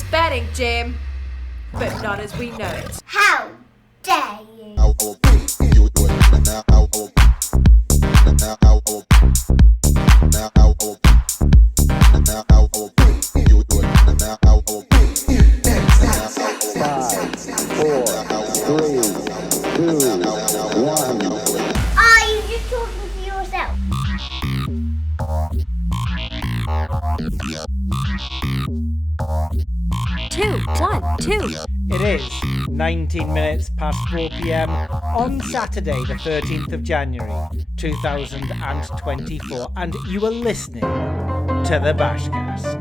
It's betting, Jim, but not as we know it. How dare you? Are you just talking to yourself? It is 19 minutes past 4 p.m. on Saturday, the 13th of January, 2024, and you are listening to the BashCast.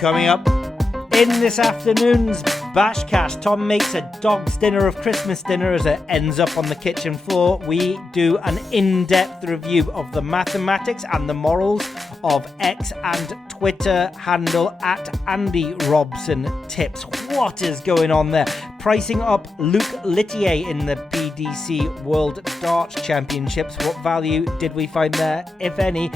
Coming up in this afternoon's BashCast, Tom makes a dog's dinner of Christmas dinner as it ends up on the kitchen floor. We do an in-depth review of the mathematics and the morals of X and Twitter handle at Andy Robson Tips. What is going on there? Pricing up Luc Littier in the PDC World Darts Championships. What value did we find there, if any?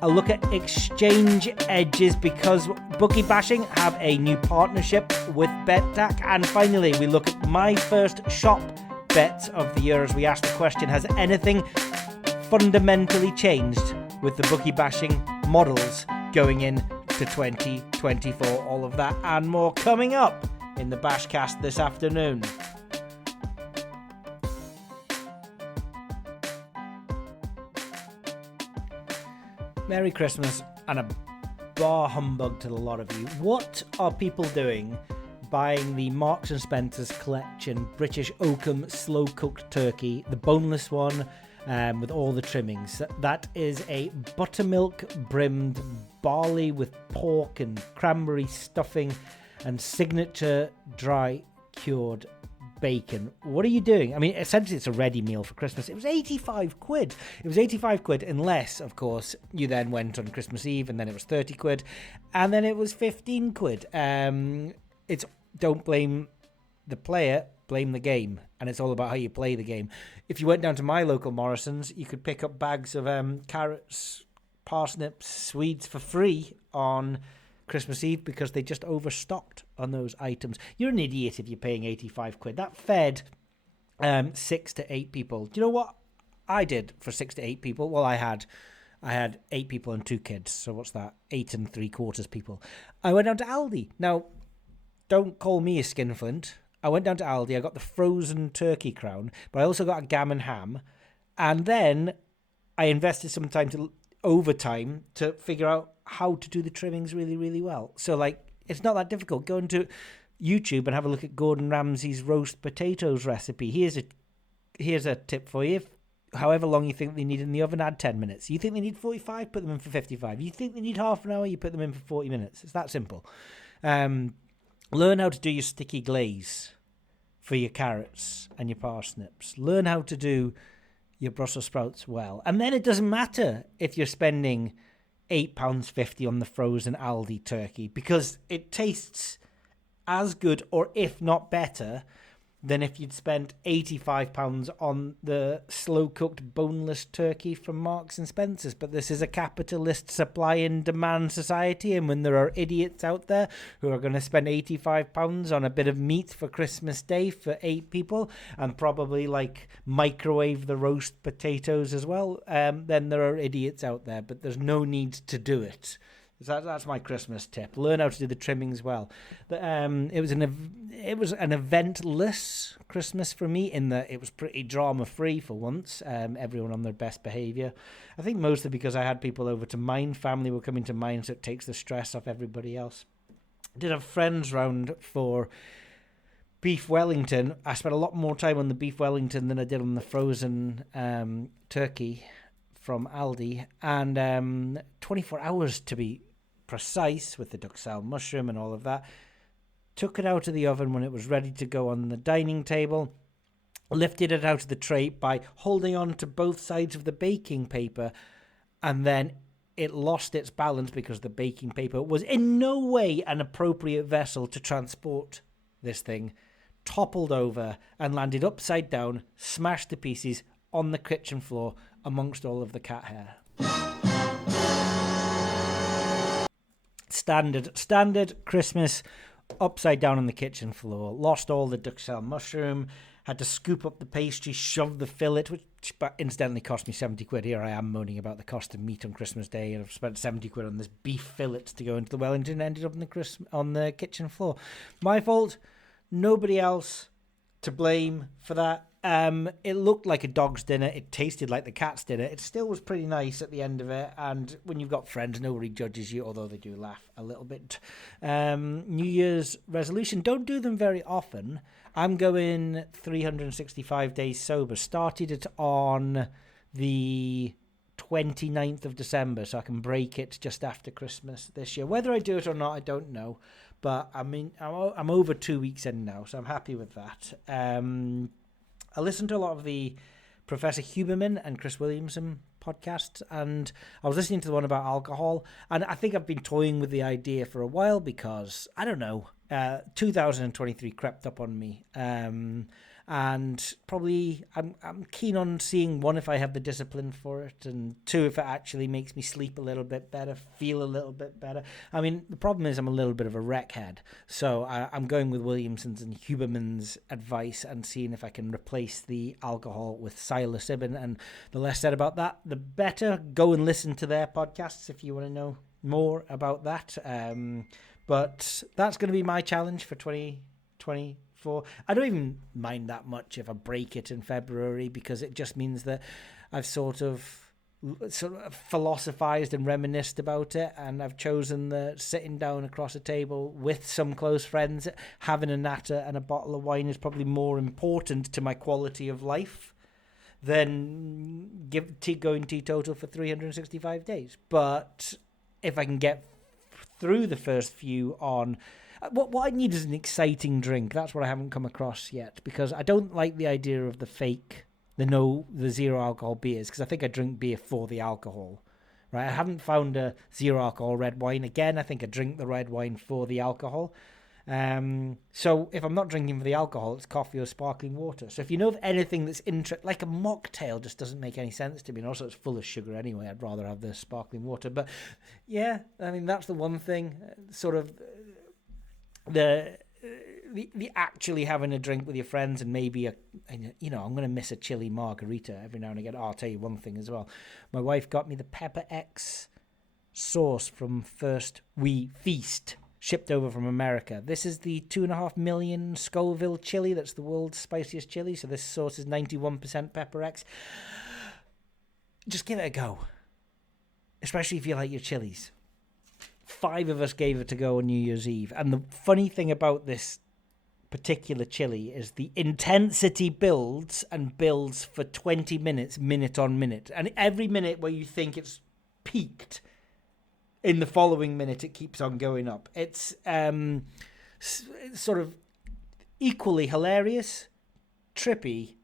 A look at exchange edges because bookie bashing have a new partnership with Betdaq. And finally, we look at my first shop bets of the year as we ask the question, has anything fundamentally changed with the bookie bashing models going into 2024? All of that and more coming up in the BashCast this afternoon. Merry Christmas and a bar humbug to a lot of you. What are people doing buying the Marks and Spencer's collection British Oakham slow cooked turkey, the boneless one with all the trimmings? That is a buttermilk brimmed barley with pork and cranberry stuffing and signature dry cured bacon. What are you doing? I mean, essentially it's a ready meal for Christmas. It was 85 quid. It was 85 quid unless, of course, you then went on Christmas Eve and then it was 30 quid and then it was 15 quid. It's don't blame the player, blame the game. And it's all about how you play the game. If you went down to my local Morrison's, you could pick up bags of carrots, parsnips, Swedes for free on Christmas Eve because they just overstocked on those items. You're an idiot if you're paying 85 quid. That fed 6 to 8 people. Do you know what I did for 6 to 8 people? Well, I had 8 people and 2 kids. So what's that? 8 3/4 people. I went down to Aldi. Now, don't call me a skinflint. I went down to Aldi. I got the frozen turkey crown, but I also got a gammon ham. And then I invested some overtime to figure out how to do the trimmings really, really well. So, it's not that difficult. Go into YouTube and have a look at Gordon Ramsay's roast potatoes recipe. Here's a tip for you. However long you think they need in the oven, add 10 minutes. You think they need 45, put them in for 55. You think they need half an hour, you put them in for 40 minutes. It's that simple. Learn how to do your sticky glaze for your carrots and your parsnips. Learn how to do your Brussels sprouts well. And then it doesn't matter if you're spending £8.50 on the frozen Aldi turkey because it tastes as good or if not better than if you'd spent £85 on the slow-cooked boneless turkey from Marks and Spencer's. But this is a capitalist supply and demand society, and when there are idiots out there who are going to spend £85 on a bit of meat for Christmas Day for 8 people and probably microwave the roast potatoes as well, then there are idiots out there, but there's no need to do it. That's my Christmas tip. Learn how to do the trimmings well. It was an eventless Christmas for me in that it was pretty drama-free for once. Everyone on their best behaviour. I think mostly because I had people over to mine. Family were coming to mine, so it takes the stress off everybody else. I did have friends round for beef Wellington. I spent a lot more time on the beef Wellington than I did on the frozen turkey from Aldi. And 24 hours to be precise with the duxelle mushroom and all of that. Took it out of the oven when it was ready to go on the dining table. Lifted it out of the tray by holding on to both sides of the baking paper and then it lost its balance because the baking paper was in no way an appropriate vessel to transport this thing, toppled over and landed upside down, smashed to pieces on the kitchen floor amongst all of the cat hair. Standard Christmas, upside down on the kitchen floor. Lost all the duckshell mushroom. Had to scoop up the pastry, shove the fillet, which incidentally cost me 70 quid. Here I am moaning about the cost of meat on Christmas Day, and I've spent 70 quid on this beef fillet to go into the Wellington and ended up on the kitchen floor. My fault. Nobody else to blame for that. It looked like a dog's dinner. It tasted like the cat's dinner. It still was pretty nice at the end of it. And when you've got friends, nobody judges you, although they do laugh a little bit. New Year's resolution. Don't do them very often. I'm going 365 days sober. Started it on the 29th of December, so I can break it just after Christmas this year. Whether I do it or not, I don't know. But I mean, I'm over 2 weeks in now, so I'm happy with that. I listened to a lot of the Professor Huberman and Chris Williamson podcasts, and I was listening to the one about alcohol, and I think I've been toying with the idea for a while because, I don't know, 2023 crept up on me, and probably I'm keen on seeing, one, if I have the discipline for it, and two, if it actually makes me sleep a little bit better, feel a little bit better. I mean, the problem is I'm a little bit of a wreckhead, so I'm going with Williamson's and Huberman's advice and seeing if I can replace the alcohol with psilocybin, and the less said about that, the better. Go and listen to their podcasts if you want to know more about that. But that's going to be my challenge for 2024. I don't even mind that much if I break it in February, because it just means that I've sort of philosophized and reminisced about it, and I've chosen that sitting down across a table with some close friends, having a natter and a bottle of wine is probably more important to my quality of life than going teetotal for 365 days. But if I can get through the first few on... What I need is an exciting drink. That's what I haven't come across yet, because I don't like the idea of the zero alcohol beers, because I think I drink beer for the alcohol, right? I haven't found a zero alcohol red wine. Again, I think I drink the red wine for the alcohol. So if I'm not drinking for the alcohol, it's coffee or sparkling water. So if you know of anything that's like a mocktail just doesn't make any sense to me, and also it's full of sugar anyway. I'd rather have the sparkling water. But yeah, I mean, that's the one thing, sort of the actually having a drink with your friends, and maybe I'm going to miss a chili margarita every now and again. I'll tell you one thing as well. My wife got me the Pepper X sauce from First We Feast, shipped over from America. This is the 2.5 million Scoville chili. That's the world's spiciest chili. So this sauce is 91% Pepper X. Just give it a go, especially if you like your chilies. 5 of us gave it a go on New Year's Eve. And the funny thing about this particular chili is the intensity builds for 20 minutes, minute on minute. And every minute where you think it's peaked, in the following minute it keeps on going up. It's sort of equally hilarious, trippy,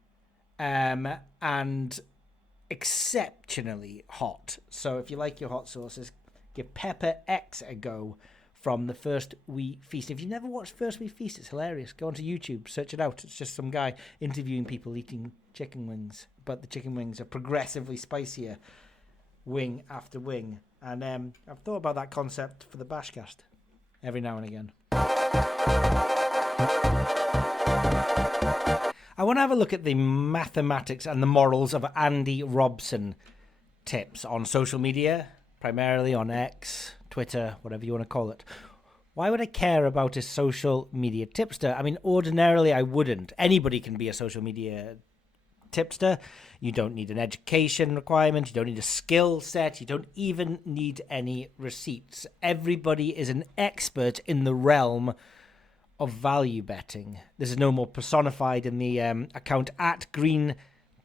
and exceptionally hot. So if you like your hot sauces, give Pepper X a go from the First We Feast. If you've never watched First We Feast, it's hilarious. Go onto YouTube, search it out. It's just some guy interviewing people eating chicken wings, but the chicken wings are progressively spicier, wing after wing. And I've thought about that concept for the BashCast every now and again. I want to have a look at the mathematics and the morals of Andy Robson tips on social media, primarily on X, Twitter, whatever you want to call it. Why would I care about a social media tipster? I mean, ordinarily I wouldn't. Anybody can be a social media tipster. You don't need an education requirement. You don't need a skill set. You don't even need any receipts. Everybody is an expert in the realm of value betting. This is no more personified in the account at Green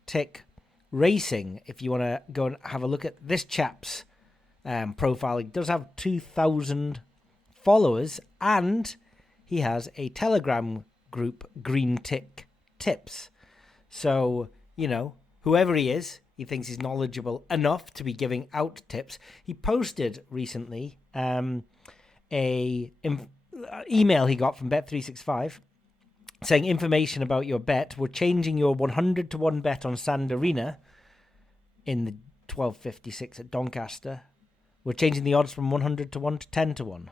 Tick Racing. If you want to go and have a look at this chap's profile, he does have 2,000 followers, and he has a Telegram group, Green Tick Tips. So, whoever he is, he thinks he's knowledgeable enough to be giving out tips. He posted recently email he got from Bet365 saying information about your bet. We're changing your 100 to 1 bet on Sand Arena in the 12:56 at Doncaster. We're changing the odds from 100 to 1 to 10 to 1.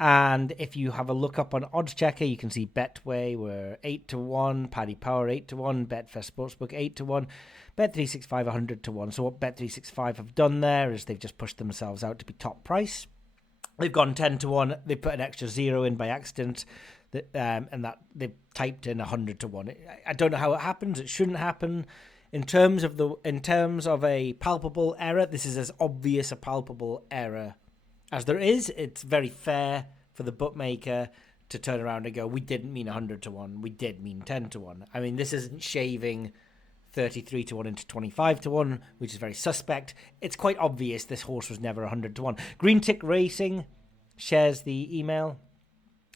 And if you have a look up on Odds Checker, you can see Betway, we're 8 to 1, Paddy Power 8 to 1, Betfair Sportsbook 8 to 1, Bet365 100 to 1. So what Bet365 have done there is they've just pushed themselves out to be top price. They've gone 10 to 1. They put an extra 0 in by accident, and that they've typed in 100 to 1. I don't know how it happens. It shouldn't happen. In terms of a palpable error, this is as obvious a palpable error as there is. It's very fair for the bookmaker to turn around and go, we didn't mean 100 to 1, we did mean 10 to 1. I mean, this isn't shaving 33 to 1 into 25 to 1, which is very suspect. It's quite obvious this horse was never 100 to 1. Green Tick Racing shares the email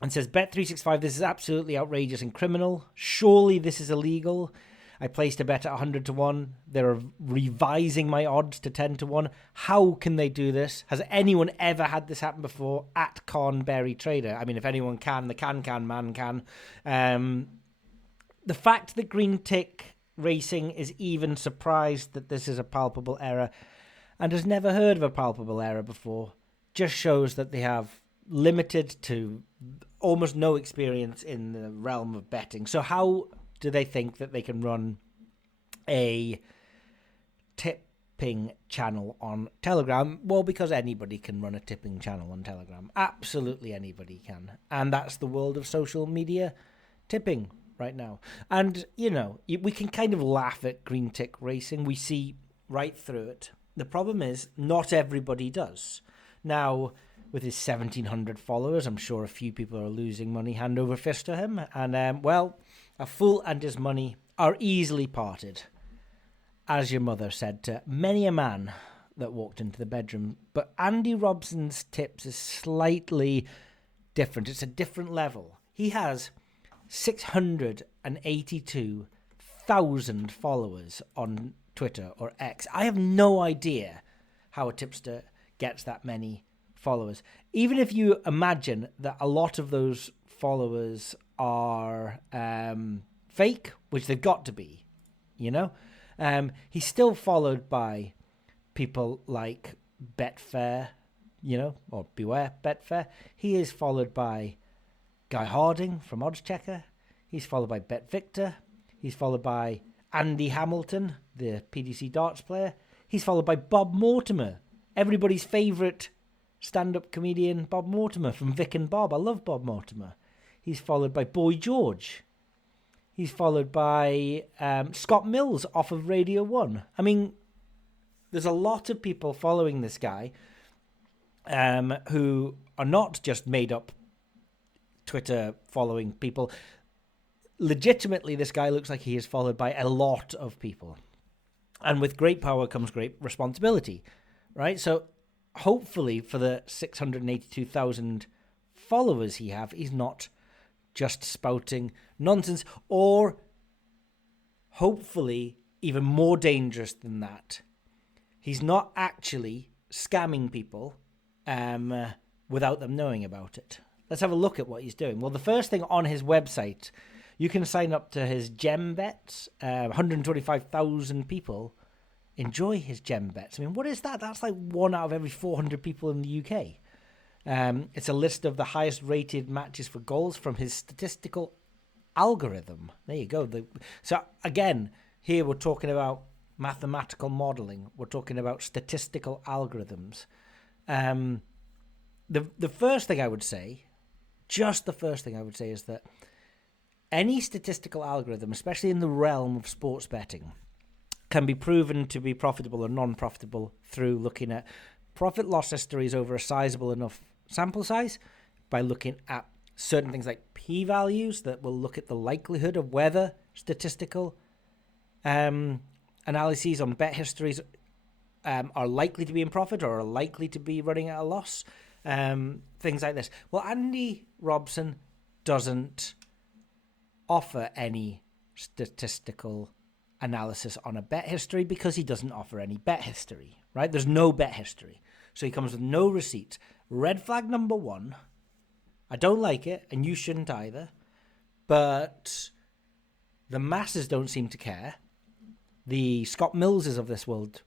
and says, Bet365, this is absolutely outrageous and criminal. Surely this is illegal. I placed a bet at 100 to 1. They're revising my odds to 10 to 1. How can they do this? Has anyone ever had this happen before? At Cornberry Trader. I mean, if anyone can, the man can. The fact that Green Tick Racing is even surprised that this is a palpable error and has never heard of a palpable error before just shows that they have limited to almost no experience in the realm of betting. So how do they think that they can run a tipping channel on Telegram? Well, because anybody can run a tipping channel on Telegram. Absolutely anybody can. And that's the world of social media tipping right now. And, we can kind of laugh at Green Tick Racing. We see right through it. The problem is not everybody does. Now, with his 1,700 followers, I'm sure a few people are losing money hand over fist to him. And, a fool and his money are easily parted, as your mother said to many a man that walked into the bedroom. But Andy Robson's tips is slightly different. It's a different level. He has 682,000 followers on Twitter or X. I have no idea how a tipster gets that many followers. Even if you imagine that a lot of those followers are fake, which they've got to be, he's still followed by people like Betfair, or Beware Betfair. He is followed by Guy Harding from Odds Checker. He's followed by Bet Victor. He's followed by Andy Hamilton, the PDC darts player. He's followed by Bob Mortimer, everybody's favourite stand-up comedian, Bob Mortimer from Vic and Bob. I love Bob Mortimer. He's followed by Boy George. He's followed by Scott Mills off of Radio 1. I mean, there's a lot of people following this guy who are not just made-up Twitter following people. Legitimately, this guy looks like he is followed by a lot of people. And with great power comes great responsibility, right? So hopefully for the 682,000 followers he's not just spouting nonsense, or hopefully even more dangerous than that, he's not actually scamming people without them knowing about it. Let's have a look at what he's doing. Well, the first thing on his website, you can sign up to his gem bets. 125,000 people enjoy his gem bets. I mean, what is that? That's like 1 out of every 400 people in the UK. It's a list of the highest rated matches for goals from his statistical algorithm. There you go. So again, here we're talking about mathematical modeling. We're talking about statistical algorithms. The first thing I would say, just the first thing I would say, is that any statistical algorithm, especially in the realm of sports betting, can be proven to be profitable or non-profitable through looking at profit loss histories over a sizable enough sample size, by looking at certain things like p-values that will look at the likelihood of whether statistical analyses on bet histories are likely to be in profit or are likely to be running at a loss. Things like this. Well, Andy Robson doesn't offer any statistical analysis on a bet history because he doesn't offer any bet history, right? There's no bet history. So he comes with no receipt. Red flag number one, I don't like it, and you shouldn't either, but the masses don't seem to care. The Scott Millses of this world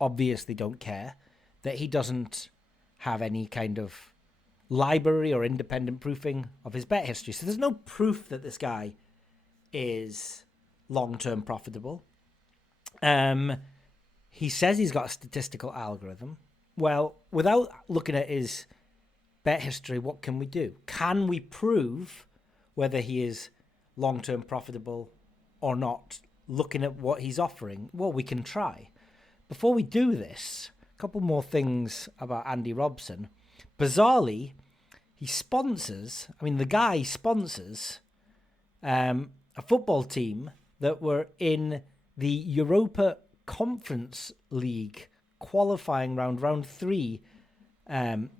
obviously don't care that he doesn't have any kind of library or independent proofing of his bet history. So there's no proof that this guy is long-term profitable. He says he's got a statistical algorithm. Well, without looking at his bet history, what can we do? Can we prove whether he is long-term profitable or not, looking at what he's offering? Well, we can try. Before we do this, a couple more things about Andy Robson. Bizarrely, the guy sponsors a football team that were in the Europa Conference League qualifying round 3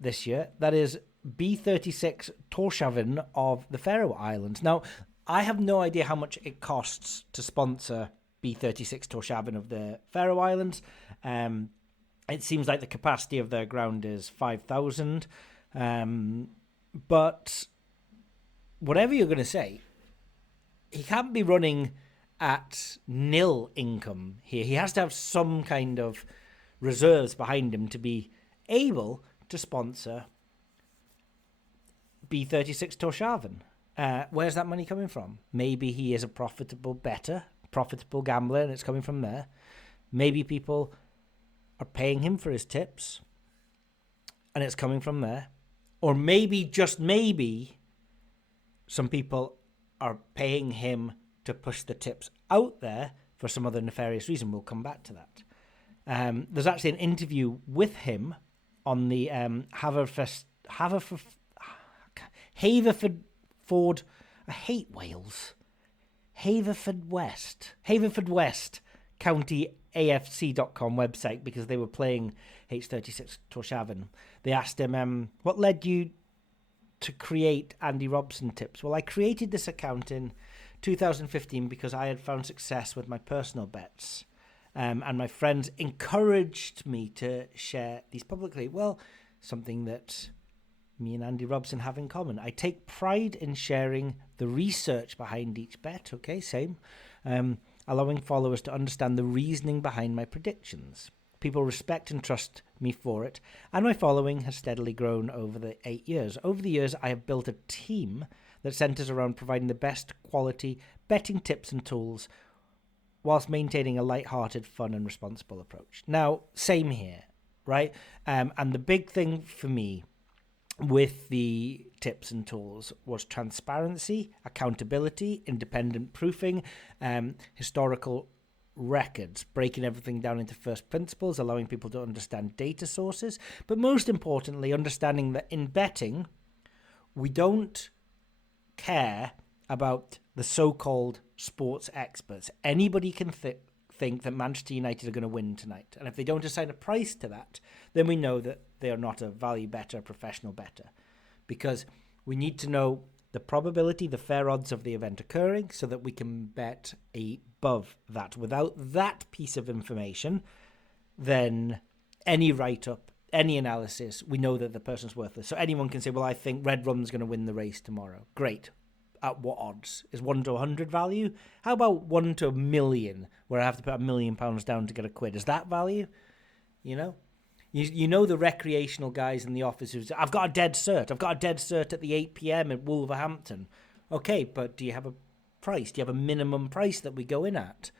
this year. That is B36 Tórshavn of the Faroe Islands. Now, I have no idea how much it costs to sponsor B36 Tórshavn of the Faroe Islands. It seems like the capacity of their ground is 5,000. But whatever you're going to say, he can't be running at nil income here. He has to have some kind of reserves behind him to be able to sponsor B36 Tórshavn. Where's that money coming from? Maybe he is a profitable gambler, and it's coming from there. Maybe people are paying him for his tips, and it's coming from there. Or maybe, just maybe, some people are paying him to push the tips out there for some other nefarious reason. We'll come back to that. There's actually an interview with him on the Haverford. I hate Wales. Haverford West County AFC.com website, because they were playing H36 Tórshavn. They asked him, what led you to create Andy Robson Tips? Well, I created this account in 2015 because I had found success with my personal bets. And my friends encouraged me to share these publicly. Well, something that me and Andy Robson have in common. I take pride in sharing the research behind each bet. Okay, same. Allowing followers to understand the reasoning behind my predictions. People respect and trust me for it, and my following has steadily grown over the 8 years. Over the years, I have built a team that centers around providing the best quality betting tips and tools whilst maintaining a light-hearted, fun and responsible approach. Now, same here, right? And the big thing for me with the tips and tools was transparency, accountability, independent proofing, historical records, breaking everything down into first principles, allowing people to understand data sources, but most importantly, understanding that in betting, we don't care about the so-called sports experts. Anybody can think that Manchester United are going to win tonight, and if they don't assign a price to that, then we know that they are not a value bettor, a professional bettor, because we need to know the probability, the fair odds of the event occurring, so that we can bet above that. Without that piece of information, then any write-up, any analysis, we know that the person's worthless. So anyone can say, well, I think Red Rum's going to win the race tomorrow. Great. At what odds? Is 1 to 100 value? How about 1 to 1,000,000, where I have to put £1 million down to get a quid? Is that value? You know? You know the recreational guys in the office who's, I've got a dead cert. I've got a dead cert at the 8 p.m. at Wolverhampton. Okay, but do you have a price? Do you have a minimum price that we go in at?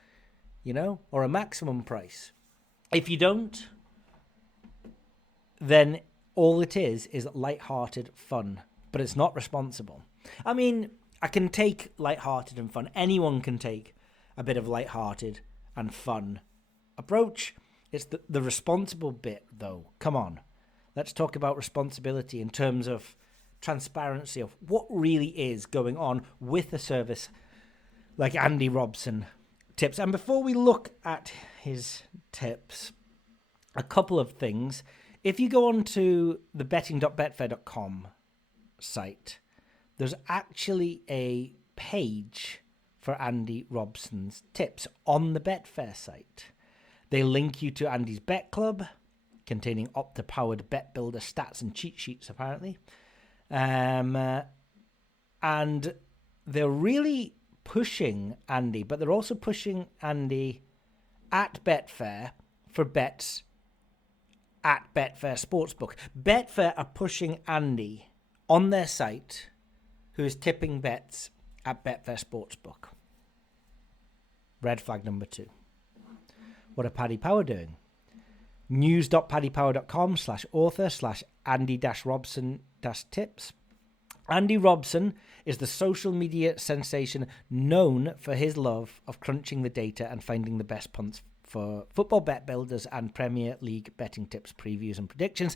You know? Or a maximum price? If you don't, then all it is light-hearted fun. But it's not responsible. I mean, I can take light-hearted and fun. Anyone can take a bit of light-hearted and fun approach. It's the responsible bit, though. Come on. Let's talk about responsibility in terms of transparency of what really is going on with a service like Andy Robson Tips. And before we look at his tips, a couple of things. If you go on to the betting.betfair.com site, there's actually a page for Andy Robson's tips on the Betfair site. They link you to Andy's Bet Club, containing Opta-powered bet builder stats and cheat sheets, apparently. And they're really pushing Andy, but they're also pushing Andy at Betfair for bets at Betfair Sportsbook. Betfair are pushing Andy on their site, who is tipping bets at Betfair Sportsbook. Red flag number 2. What are Paddy Power doing? news.paddypower.com/author/Andy-Robson-tips. Andy Robson is the social media sensation known for his love of crunching the data and finding the best punts for football bet builders and Premier League betting tips, previews and predictions,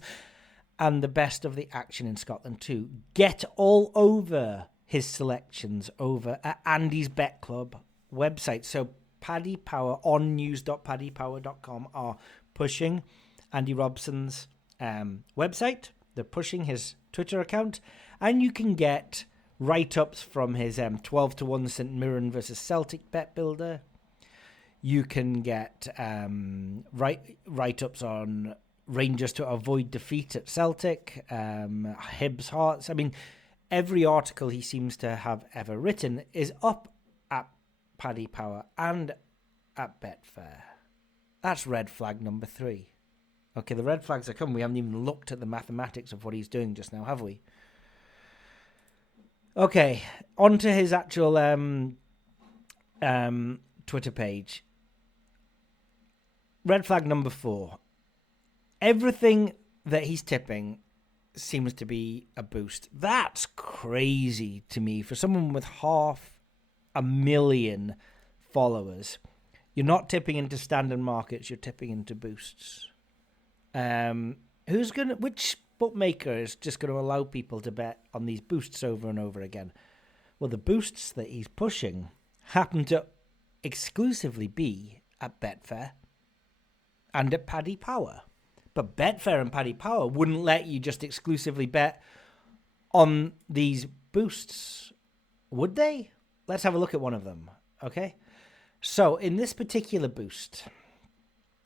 and the best of the action in Scotland too. Get all over his selections over at Andy's Bet Club website. So Paddy Power on news.paddypower.com are pushing Andy Robson's website. They're pushing his Twitter account, and you can get write-ups from his 12-1 St Mirren versus Celtic bet builder. You can get write-ups on Rangers to avoid defeat at Celtic, Hibs Hearts. I mean, every article he seems to have ever written is up at Paddy Power and at Betfair. That's red flag number 3. Okay, the red flags are coming. We haven't even looked at the mathematics of what he's doing just now, have we? Okay, on to his actual Twitter page. Red flag number 4. Everything that he's tipping seems to be a boost. That's crazy to me. For someone with 500,000 followers, you're not tipping into standard markets, you're tipping into boosts. Which bookmaker is just going to allow people to bet on these boosts over and over again? Well, the boosts that he's pushing happen to exclusively be at Betfair and at Paddy Power. But Betfair and Paddy Power wouldn't let you just exclusively bet on these boosts, would they? Let's have a look at one of them, okay? So in this particular boost,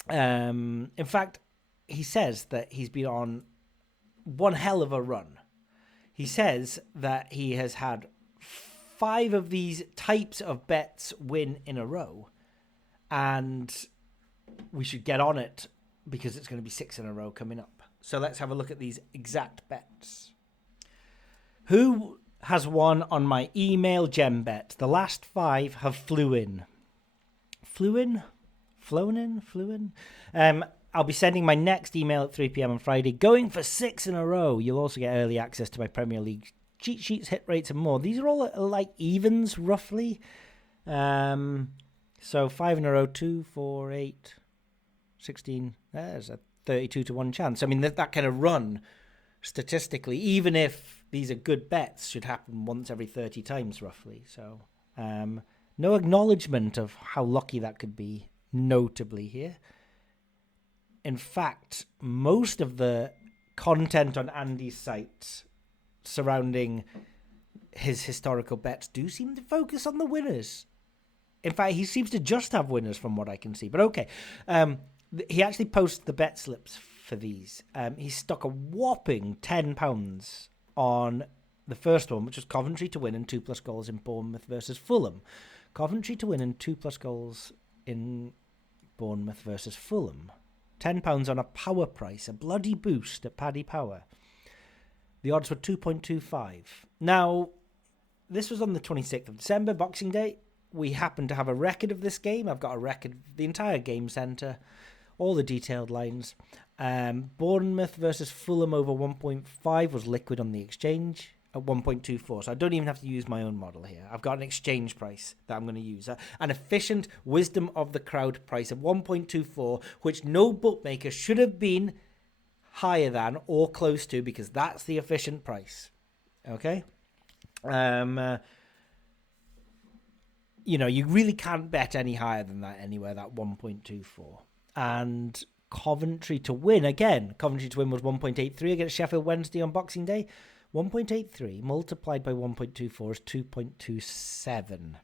in fact, he says that he's been on one hell of a run. He says that he has had 5 of these types of bets win in a row, and we should get on it because it's going to be 6 in a row coming up. So let's have a look at these exact bets. Who has won on my email gem bet? The last 5 have flew in. I'll be sending my next email at 3 p.m. on Friday, going for 6 in a row. You'll also get early access to my Premier League cheat sheets, hit rates, and more. These are all like evens, roughly. So 5 in a row, 2, 4, 8, 16. There's a 32-1 chance. I mean, that kind of run, statistically, even if these are good bets, should happen once every 30 times, roughly. So no acknowledgement of how lucky that could be, notably here. In fact, most of the content on Andy's site surrounding his historical bets do seem to focus on the winners. In fact, he seems to just have winners from what I can see. But okay, he actually posts the bet slips for these. He stuck a whopping £10 on the first one, which was Coventry to win and 2+ goals in Bournemouth versus Fulham. Coventry to win and 2+ goals in Bournemouth versus Fulham. £10 on a power price, a bloody boost at Paddy Power. The odds were 2.25. Now, this was on the 26th of December, Boxing Day. We happen to have a record of this game. I've got a record of the entire game centre, all the detailed lines. Bournemouth versus Fulham over 1.5 was liquid on the exchange at 1.24. So I don't even have to use my own model here. I've got an exchange price that I'm going to use. An efficient wisdom of the crowd price of 1.24, which no bookmaker should have been higher than or close to, because that's the efficient price. Okay? You really can't bet any higher than that anywhere, that 1.24. And Coventry to win, again, Coventry to win was 1.83 against Sheffield Wednesday on Boxing Day. 1.83 multiplied by 1.24 is 2.27.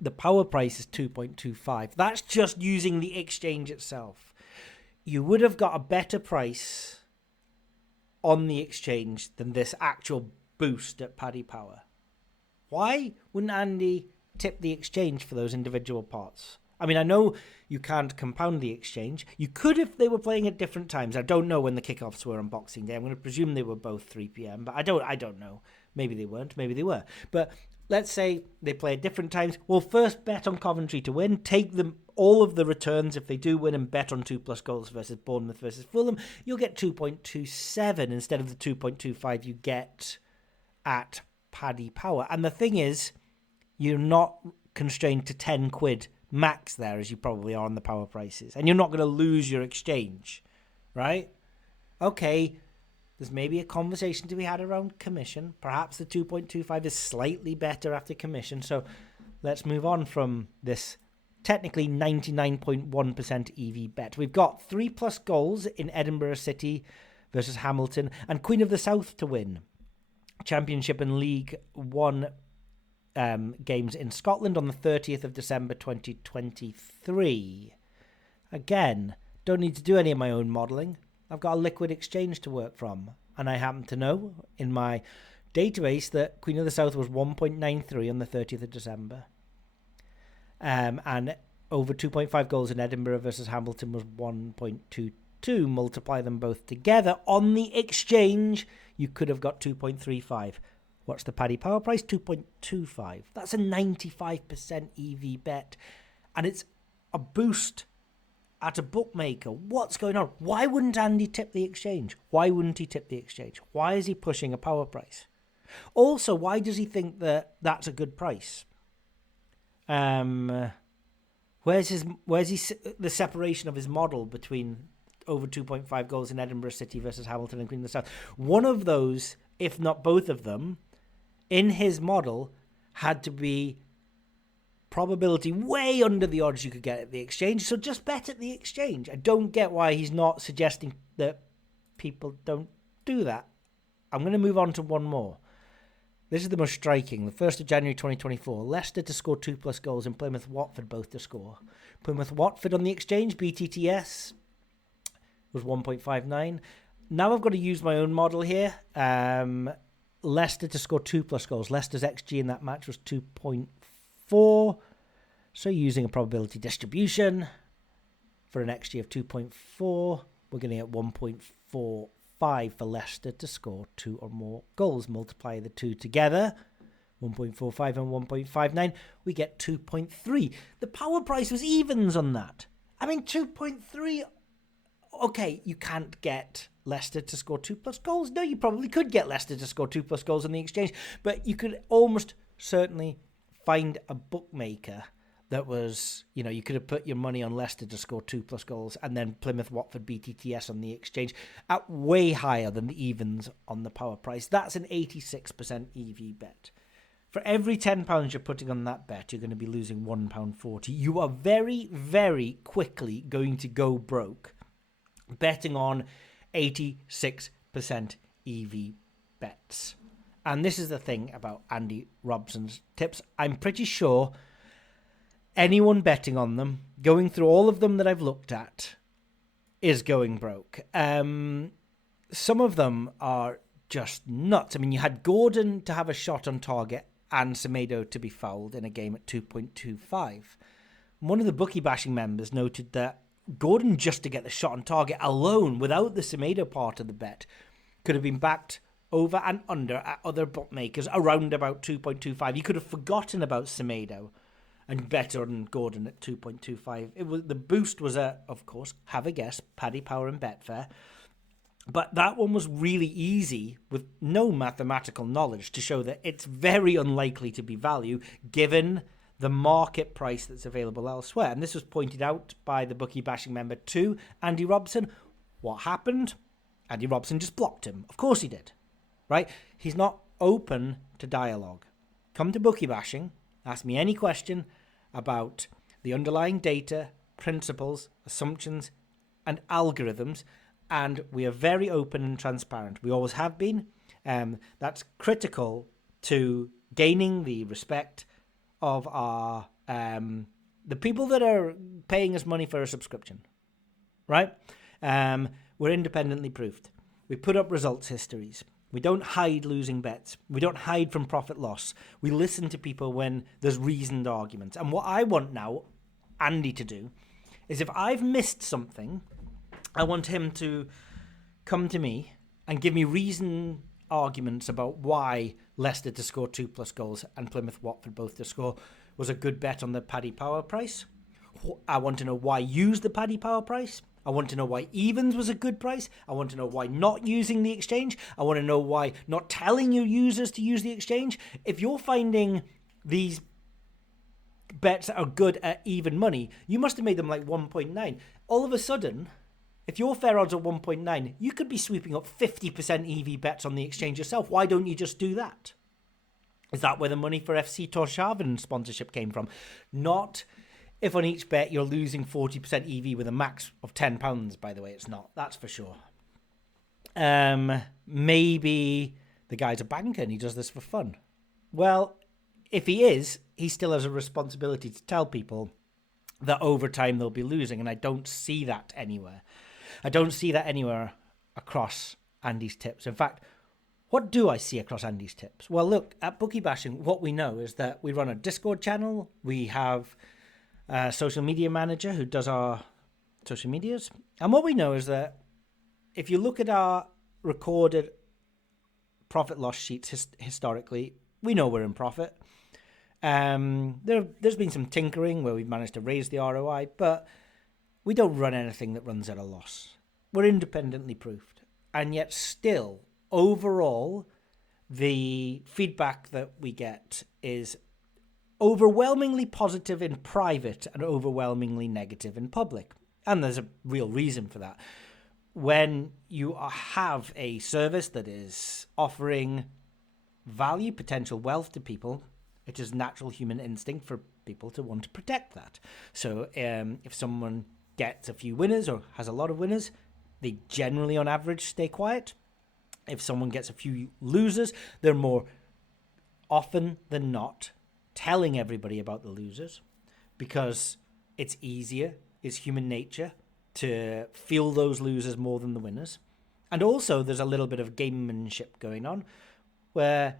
the power price is 2.25. That's just using the exchange itself. You would have got a better price on the exchange than this actual boost at Paddy Power. Why wouldn't Andy tip the exchange for those individual pots? I mean, I know you can't compound the exchange. You could if they were playing at different times. I don't know when the kickoffs were on Boxing Day. I'm going to presume they were both 3 p.m., but I don't know. Maybe they weren't. Maybe they were. But let's say they play at different times. We'll first bet on Coventry to win. Take them all of the returns if they do win and bet on 2+ goals versus Bournemouth versus Fulham. You'll get 2.27 instead of the 2.25 you get at Paddy Power. And the thing is, you're not constrained to 10 quid max there, as you probably are on the power prices, and you're not going to lose your exchange, right? Okay, there's maybe a conversation to be had around commission. Perhaps the 2.25 is slightly better after commission, so let's move on from this technically 99.1% EV bet. We've got 3+ goals in Edinburgh City versus Hamilton, and Queen of the South to win Championship and League One games in Scotland on the 30th of December 2023. Again, don't need to do any of my own modelling. I've got a liquid exchange to work from, and I happen to know in my database that Queen of the South was 1.93 on the 30th of December. And over 2.5 goals in Edinburgh versus Hamilton was 1.22. Multiply them both together. On the exchange, you could have got 2.35. What's the Paddy Power price? 2.25. That's a 95% EV bet. And it's a boost at a bookmaker. What's going on? Why wouldn't Andy tip the exchange? Why wouldn't he tip the exchange? Why is he pushing a power price? Also, why does he think that that's a good price? Where's the separation of his model between over 2.5 goals in Edinburgh City versus Hamilton and Queen of the South? One of those, if not both of them, in his model had to be probability way under the odds you could get at the exchange. So just bet at the exchange. I don't get why he's not suggesting that people don't do that. I'm going to move on to one more. This is the most striking. The 1st of January 2024. Leicester to score 2+ goals and Plymouth Watford both to score. Plymouth Watford on the exchange, BTTS, was 1.59. Now I've got to use my own model here. Leicester to score 2+ goals. Leicester's XG in that match was 2.4. So using a probability distribution for an XG of 2.4, we're going to get 1.45 for Leicester to score 2 or more goals. Multiply the two together, 1.45 and 1.59, we get 2.3. The power price was evens on that. I mean, 2.3... Okay, you can't get Leicester to score 2+ goals. No, you probably could get Leicester to score 2+ goals on the exchange, but you could almost certainly find a bookmaker that was, you could have put your money on Leicester to score 2+ goals and then Plymouth Watford BTTS on the exchange at way higher than the evens on the power price. That's an 86% EV bet. For every £10 you're putting on that bet, you're going to be losing £1.40. You are very, very quickly going to go broke betting on 86% EV bets. And this is the thing about Andy Robson's tips. I'm pretty sure anyone betting on them, going through all of them that I've looked at, is going broke. Some of them are just nuts. I mean, you had Gordon to have a shot on target and Semedo to be fouled in a game at 2.25. One of the bookie bashing members noted that Gordon just to get the shot on target alone, without the Semedo part of the bet, could have been backed over and under at other bookmakers around about 2.25. You could have forgotten about Semedo and bet on Gordon at 2.25. The boost was of course, have a guess, Paddy Power and Betfair. But that one was really easy with no mathematical knowledge to show that it's very unlikely to be value given the market price that's available elsewhere. And this was pointed out by the bookie bashing member to Andy Robson. What happened? Andy Robson just blocked him. Of course he did, right? He's not open to dialogue. Come to bookie bashing, ask me any question about the underlying data, principles, assumptions, and algorithms, and we are very open and transparent. We always have been. That's critical to gaining the respect of our The people that are paying us money for a subscription, right? We're independently proofed. We put up results histories. We don't hide losing bets. We don't hide from profit loss. We listen to people when there's reasoned arguments. And what I want now Andy to do is, if I've missed something, I want him to come to me and give me reasoned arguments about why Leicester to score 2+ goals and Plymouth Watford both to score was a good bet on the Paddy Power price. I want to know why use the Paddy Power price. I want to know why evens was a good price. I want to know why not using the exchange. I want to know why not telling your users to use the exchange. If you're finding these bets that are good at even money, you must have made them like 1.9. All of a sudden, if your fair odds are 1.9, you could be sweeping up 50% EV bets on the exchange yourself. Why don't you just do that? Is that where the money for FC Torshavn sponsorship came from? Not if on each bet you're losing 40% EV with a max of £10, by the way. It's not. That's for sure. Maybe the guy's a banker and he does this for fun. Well, if he is, he still has a responsibility to tell people that over time they'll be losing, and I don't see that anywhere. I don't see that anywhere across Andy's tips. In fact, what do I see across Andy's tips? Well, look, at Bookie Bashing, what we know is that we run a Discord channel. We have a social media manager who does our social medias. And what we know is that if you look at our recorded profit loss sheets historically, we know we're in profit. There's been some tinkering where we've managed to raise the ROI, but we don't run anything that runs at a loss. We're independently proofed. And yet still, overall, the feedback that we get is overwhelmingly positive in private and overwhelmingly negative in public. And there's a real reason for that. When you have a service that is offering value, potential wealth to people, it is natural human instinct for people to want to protect that. So if someone gets a few winners or has a lot of winners, they generally on average stay quiet. If someone gets a few losers, they're more often than not telling everybody about the losers, because it's easier, it's human nature to feel those losers more than the winners. And also there's a little bit of gamemanship going on where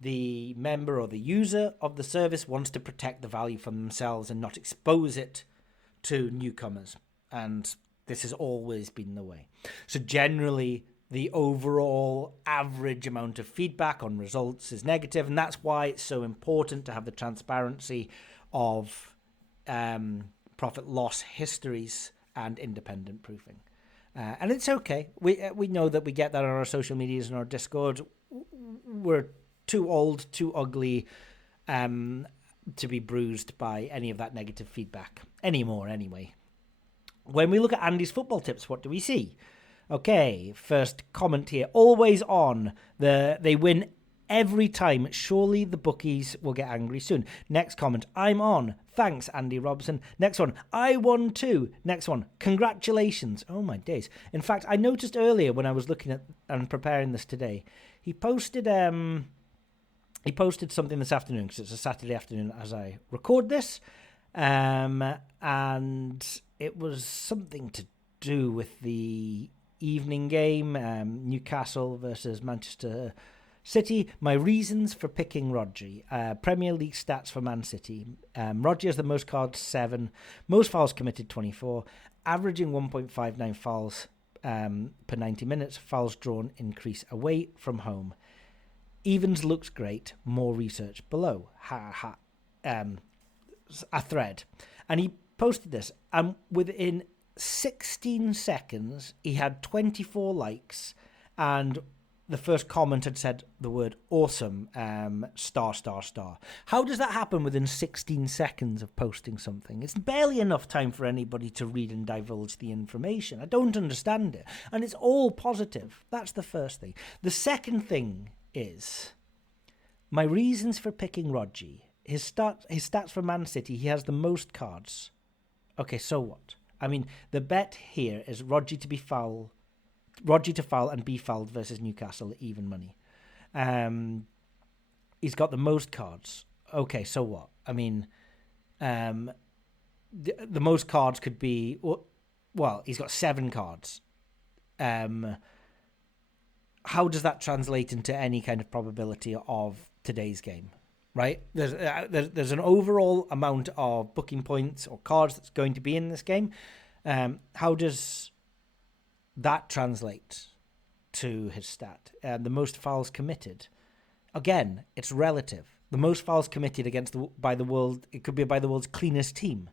the member or the user of the service wants to protect the value from themselves and not expose it to newcomers. And this has always been the way. So generally, the overall average amount of feedback on results is negative, and that's why it's so important to have the transparency of profit loss histories and independent proofing. And it's okay. We know that we get that on our social medias and our Discord. We're too old, too ugly to be bruised by any of that negative feedback anymore anyway. When we look at Andy's football tips, what do we see? Okay, first comment here. Always on. They win every time. Surely the bookies will get angry soon. Next comment. I'm on. Thanks, Andy Robson. Next one. I won too. Next one. Congratulations. Oh, my days. In fact, I noticed earlier when I was looking at and preparing this today, he posted something this afternoon, because it's a Saturday afternoon as I record this. And it was something to do with the evening game, Newcastle versus Manchester City. My reasons for picking Rodri. Premier League stats for Man City. Rodri has the most cards, 7. Most fouls committed, 24. Averaging 1.59 fouls per 90 minutes. Fouls drawn increase away from home. Evans looks great. More research below. A thread. And he posted this. And within 16 seconds, he had 24 likes, and the first comment had said the word awesome, star. How does that happen within 16 seconds of posting something? It's barely enough time for anybody to read and divulge the information. I don't understand it. And it's all positive. That's the first thing. The second thing is my reasons for picking Rodri. His stats for Man City, he has the most cards. Okay, so what? I mean, the bet here is Rodri to foul and be fouled versus Newcastle at even money. He's got the most cards. Okay, so what? I mean, the most cards could be, well, he's got 7 cards. How does that translate into any kind of probability of today's game? Right? There's an overall amount of booking points or cards that's going to be in this game. How does that translate to his stat? The most fouls committed. Again, it's relative. The most fouls committed by the world's cleanest team.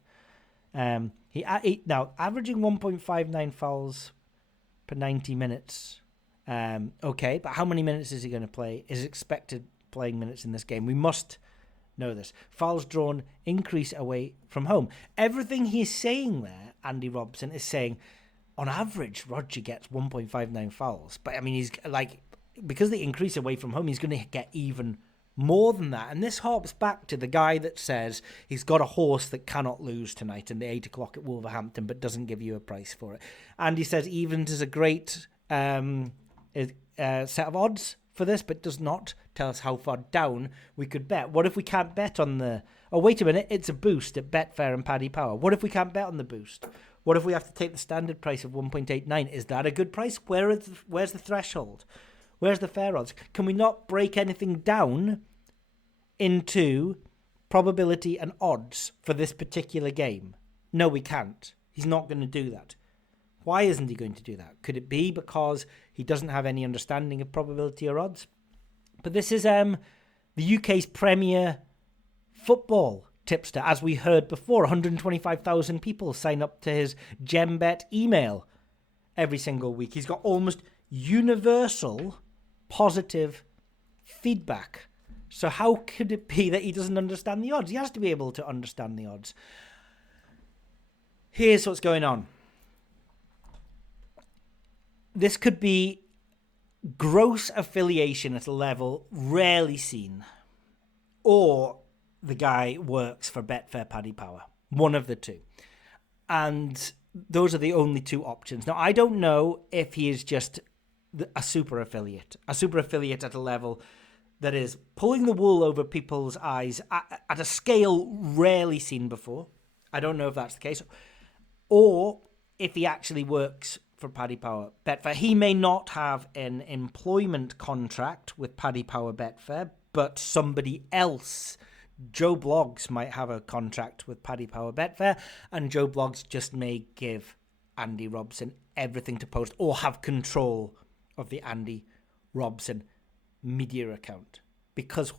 Now averaging 1.59 fouls per 90 minutes. Okay, but how many minutes is he going to play? Is expected playing minutes in this game? We must know this. Fouls drawn increase away from home. Everything he's saying there, Andy Robson, is saying on average Roger gets 1.59 fouls. But I mean, he's like, because they increase away from home, he's going to get even more than that. And this harps back to the guy that says he's got a horse that cannot lose tonight in the 8 o'clock at Wolverhampton, but doesn't give you a price for it. And he says evens is a great set of odds for this, but does not tell us how far down we could bet. What if we can't bet on the... Oh, wait a minute, it's a boost at Betfair and Paddy Power. What if we can't bet on the boost? What if we have to take the standard price of 1.89? Is that a good price? Where's the threshold? Where's the fair odds? Can we not break anything down into probability and odds for this particular game? No, we can't. He's not going to do that. Why isn't he going to do that? Could it be because he doesn't have any understanding of probability or odds? But this is the UK's premier football tipster. As we heard before, 125,000 people sign up to his GemBet email every single week. He's got almost universal positive feedback. So how could it be that he doesn't understand the odds? He has to be able to understand the odds. Here's what's going on. This could be gross affiliation at a level rarely seen, or the guy works for Betfair Paddy Power. One of the two. And those are the only two options. Now, I don't know if he is just a super affiliate at a level that is pulling the wool over people's eyes at a scale rarely seen before. I don't know if that's the case. Or if he actually works for Paddy Power Betfair. He may not have an employment contract with Paddy Power Betfair, but somebody else, Joe Bloggs, might have a contract with Paddy Power Betfair, and Joe Bloggs just may give Andy Robson everything to post or have control of the Andy Robson media account. Because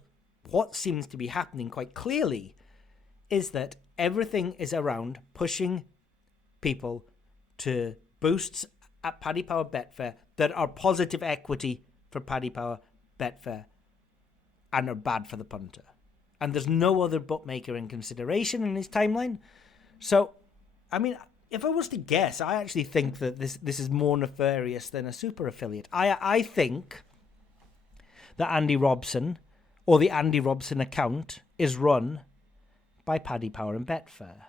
what seems to be happening quite clearly is that everything is around pushing people to boosts at Paddy Power Betfair that are positive equity for Paddy Power Betfair and are bad for the punter. And there's no other bookmaker in consideration in his timeline. So, I mean, if I was to guess, I actually think that this is more nefarious than a super affiliate. I think that Andy Robson, or the Andy Robson account, is run by Paddy Power and Betfair.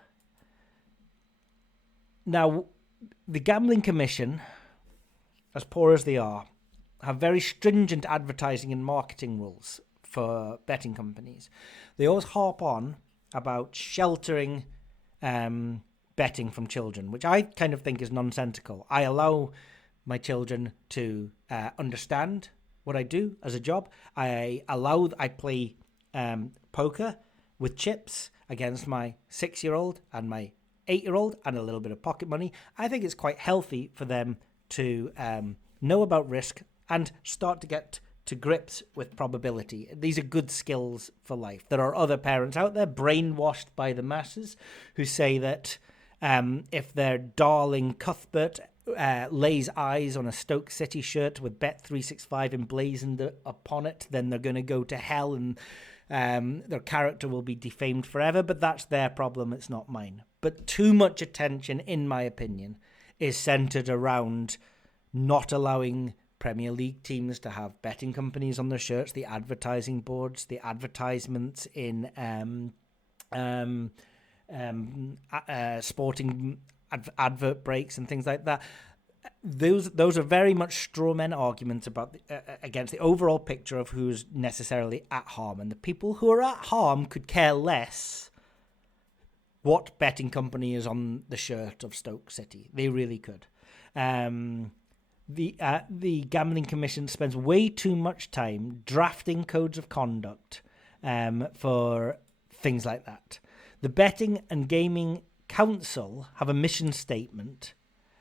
Now, the Gambling Commission, as poor as they are, have very stringent advertising and marketing rules for betting companies. They always harp on about sheltering betting from children, which I kind of think is nonsensical. I allow my children to understand what I do as a job. I play poker with chips against my 6-year-old and my 8-year-old and a little bit of pocket money. I think it's quite healthy for them to know about risk and start to get to grips with probability. These are good skills for life. There are other parents out there brainwashed by the masses who say that if their darling Cuthbert lays eyes on a Stoke City shirt with Bet365 emblazoned upon it, then they're going to go to hell and their character will be defamed forever. But that's their problem. It's not mine. But too much attention, in my opinion, is centered around not allowing Premier League teams to have betting companies on their shirts, the advertising boards, the advertisements in sporting advert breaks and things like that. Those are very much straw man arguments about against the overall picture of who's necessarily at harm, and the people who are at harm could care less what betting company is on the shirt of Stoke City. They really could. The Gambling Commission spends way too much time drafting codes of conduct for things like that. The Betting and Gaming Council have a mission statement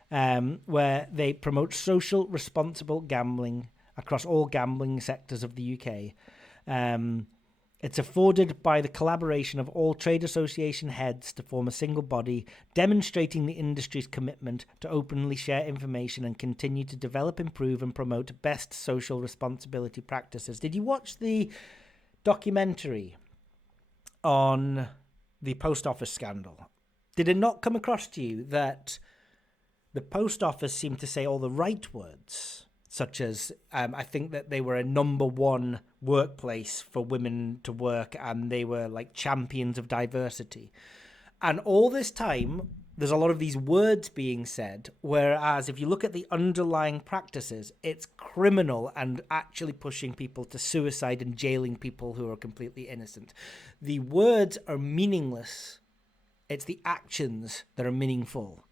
where they promote social responsible gambling across all gambling sectors of the UK. It's afforded by the collaboration of all trade association heads to form a single body, demonstrating the industry's commitment to openly share information and continue to develop, improve, and promote best social responsibility practices. Did you watch the documentary on the post office scandal? Did it not come across to you that the post office seemed to say all the right words, such as I think that they were a number one workplace for women to work and they were like champions of diversity. And all this time, there's a lot of these words being said, whereas if you look at the underlying practices, it's criminal and actually pushing people to suicide and jailing people who are completely innocent. The words are meaningless. It's the actions that are meaningful.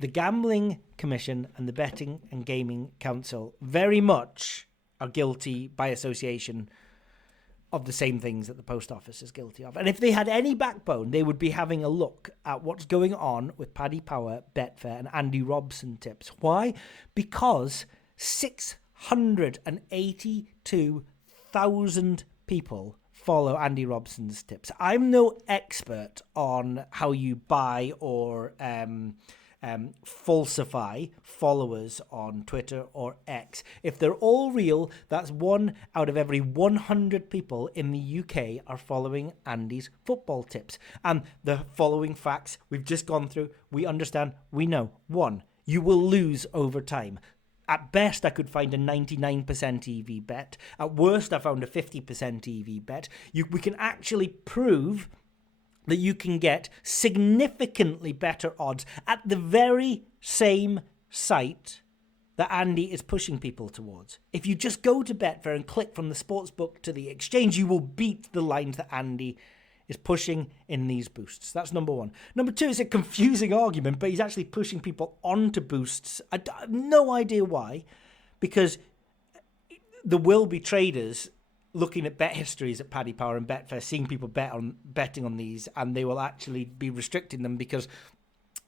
The Gambling Commission and the Betting and Gaming Council very much are guilty by association of the same things that the post office is guilty of. And if they had any backbone, they would be having a look at what's going on with Paddy Power, Betfair and Andy Robson tips. Why? Because 682,000 people follow Andy Robson's tips. I'm no expert on how you buy or falsify followers on Twitter or X. If they're all real, that's 1 out of every 100 people in the UK are following Andy's football tips. And the following facts we've just gone through, we understand, we know. 1, you will lose over time. At best, I could find a 99% EV bet. At worst, I found a 50% EV bet. We can actually prove that you can get significantly better odds at the very same site that Andy is pushing people towards. If you just go to Betfair and click from the sportsbook to the exchange, you will beat the lines that Andy is pushing in these boosts. That's number 1. Number 2, it's a confusing argument, but he's actually pushing people onto boosts. I have no idea why, because there will be traders looking at bet histories at Paddy Power and Betfair, seeing people betting on these, and they will actually be restricting them because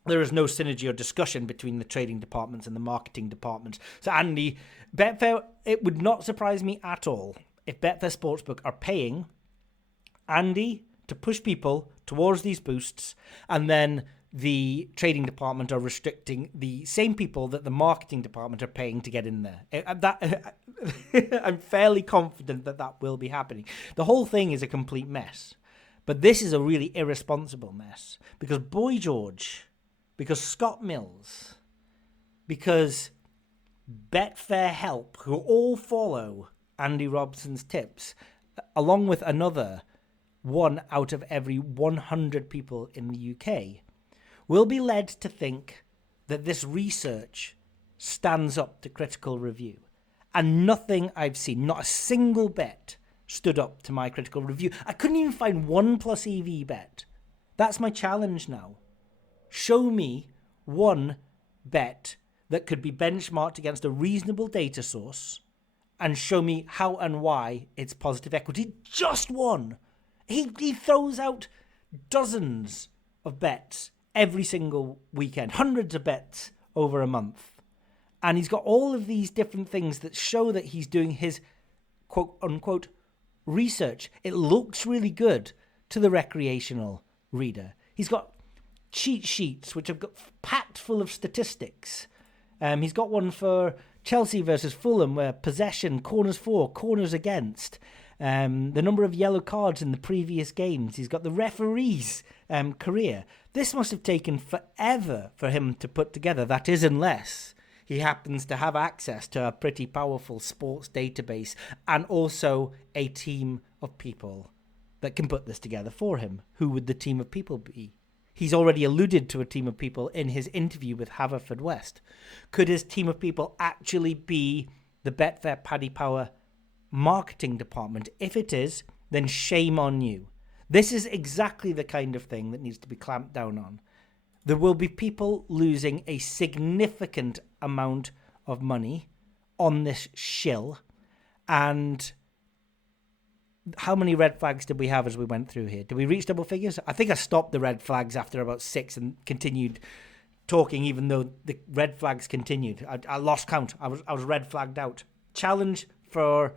there is no synergy or discussion between the trading departments and the marketing departments. So Andy, Betfair, it would not surprise me at all if Betfair Sportsbook are paying Andy to push people towards these boosts, and then the trading department are restricting the same people that the marketing department are paying to get in there. I'm fairly confident that will be happening. The whole thing is a complete mess. But this is a really irresponsible mess. Because Boy George, because Scott Mills, because Betfair Help, who all follow Andy Robson's tips, along with another 1 out of every 100 people in the UK, will be led to think that this research stands up to critical review. And nothing I've seen, not a single bet, stood up to my critical review. I couldn't even find 1 plus EV bet. That's my challenge now. Show me 1 bet that could be benchmarked against a reasonable data source and show me how and why it's positive equity. Just 1. He throws out dozens of bets every single weekend, hundreds of bets over a month. And he's got all of these different things that show that he's doing his quote unquote research. It looks really good to the recreational reader. He's got cheat sheets which have got packed full of statistics. He's got one for Chelsea versus Fulham where possession, corners for, corners against, the number of yellow cards in the previous games. He's got the referee's career. This must have taken forever for him to put together. That is, unless he happens to have access to a pretty powerful sports database and also a team of people that can put this together for him. Who would the team of people be? He's already alluded to a team of people in his interview with Haverfordwest. Could his team of people actually be the Betfair Paddy Power marketing department? If it is, then shame on you. This is exactly the kind of thing that needs to be clamped down on. There will be people losing a significant amount of money on this shill. And how many red flags did we have as we went through here? Did we reach double figures? I think I stopped the red flags after about 6 and continued talking, even though the red flags continued. I lost count. I was red flagged out. Challenge for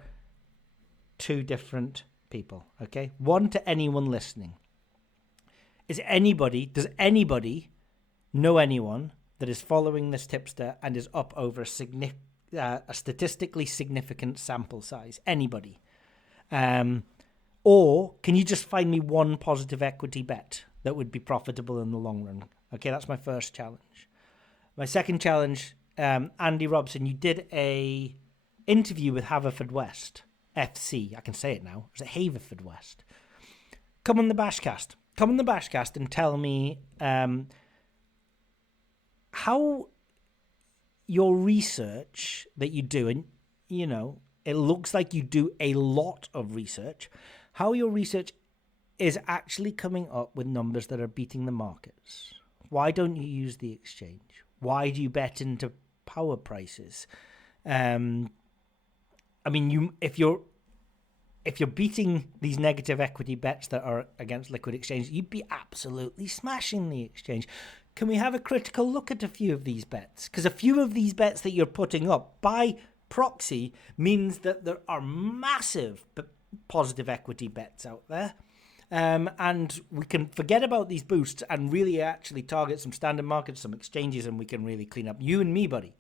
2 different people, okay? One to anyone listening. Does anybody know anyone that is following this tipster and is up over a statistically significant sample size? Anybody? Or can you just find me one positive equity bet that would be profitable in the long run? Okay, that's my first challenge. My second challenge, Andy Robson, you did a interview with Haverfordwest FC. I can say it now. Is it Haverfordwest? Come on the BashCast. Come on the BashCast and tell me how your research that you do, and you know, it looks like you do a lot of research, how your research is actually coming up with numbers that are beating the markets. Why don't you use the exchange? Why do you bet into power prices? I mean, if you're beating these negative equity bets that are against liquid exchange, you'd be absolutely smashing the exchange. Can we have a critical look at a few of these bets? Because a few of these bets that you're putting up by proxy means that there are massive positive equity bets out there. And we can forget about these boosts and really actually target some standard markets, some exchanges, and we can really clean up. You and me, buddy.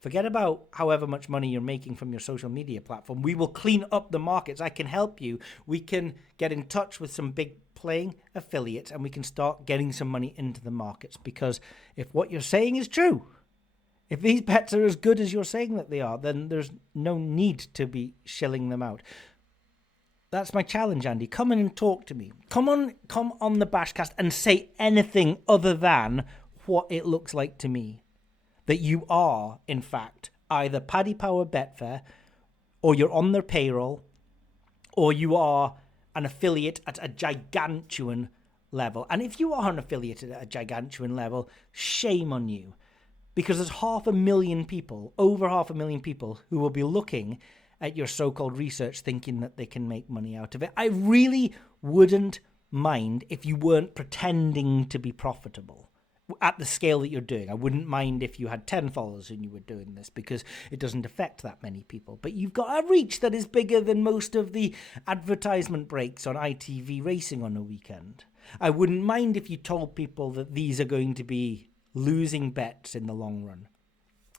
Forget about however much money you're making from your social media platform. We will clean up the markets. I can help you. We can get in touch with some big playing affiliates and we can start getting some money into the markets. Because if what you're saying is true, if these bets are as good as you're saying that they are, then there's no need to be shilling them out. That's my challenge, Andy. Come in and talk to me. Come on the BashCast and say anything other than what it looks like to me. That you are, in fact, either Paddy Power Betfair, or you're on their payroll, or you are an affiliate at a gigantuan level. And if you are an affiliate at a gigantuan level, shame on you. Because there's over 500,000 people, who will be looking at your so-called research thinking that they can make money out of it. I really wouldn't mind if you weren't pretending to be profitable at the scale that you're doing. I wouldn't mind if you had 10 followers and you were doing this because it doesn't affect that many people. But you've got a reach that is bigger than most of the advertisement breaks on ITV Racing on a weekend. I wouldn't mind if you told people that these are going to be losing bets in the long run.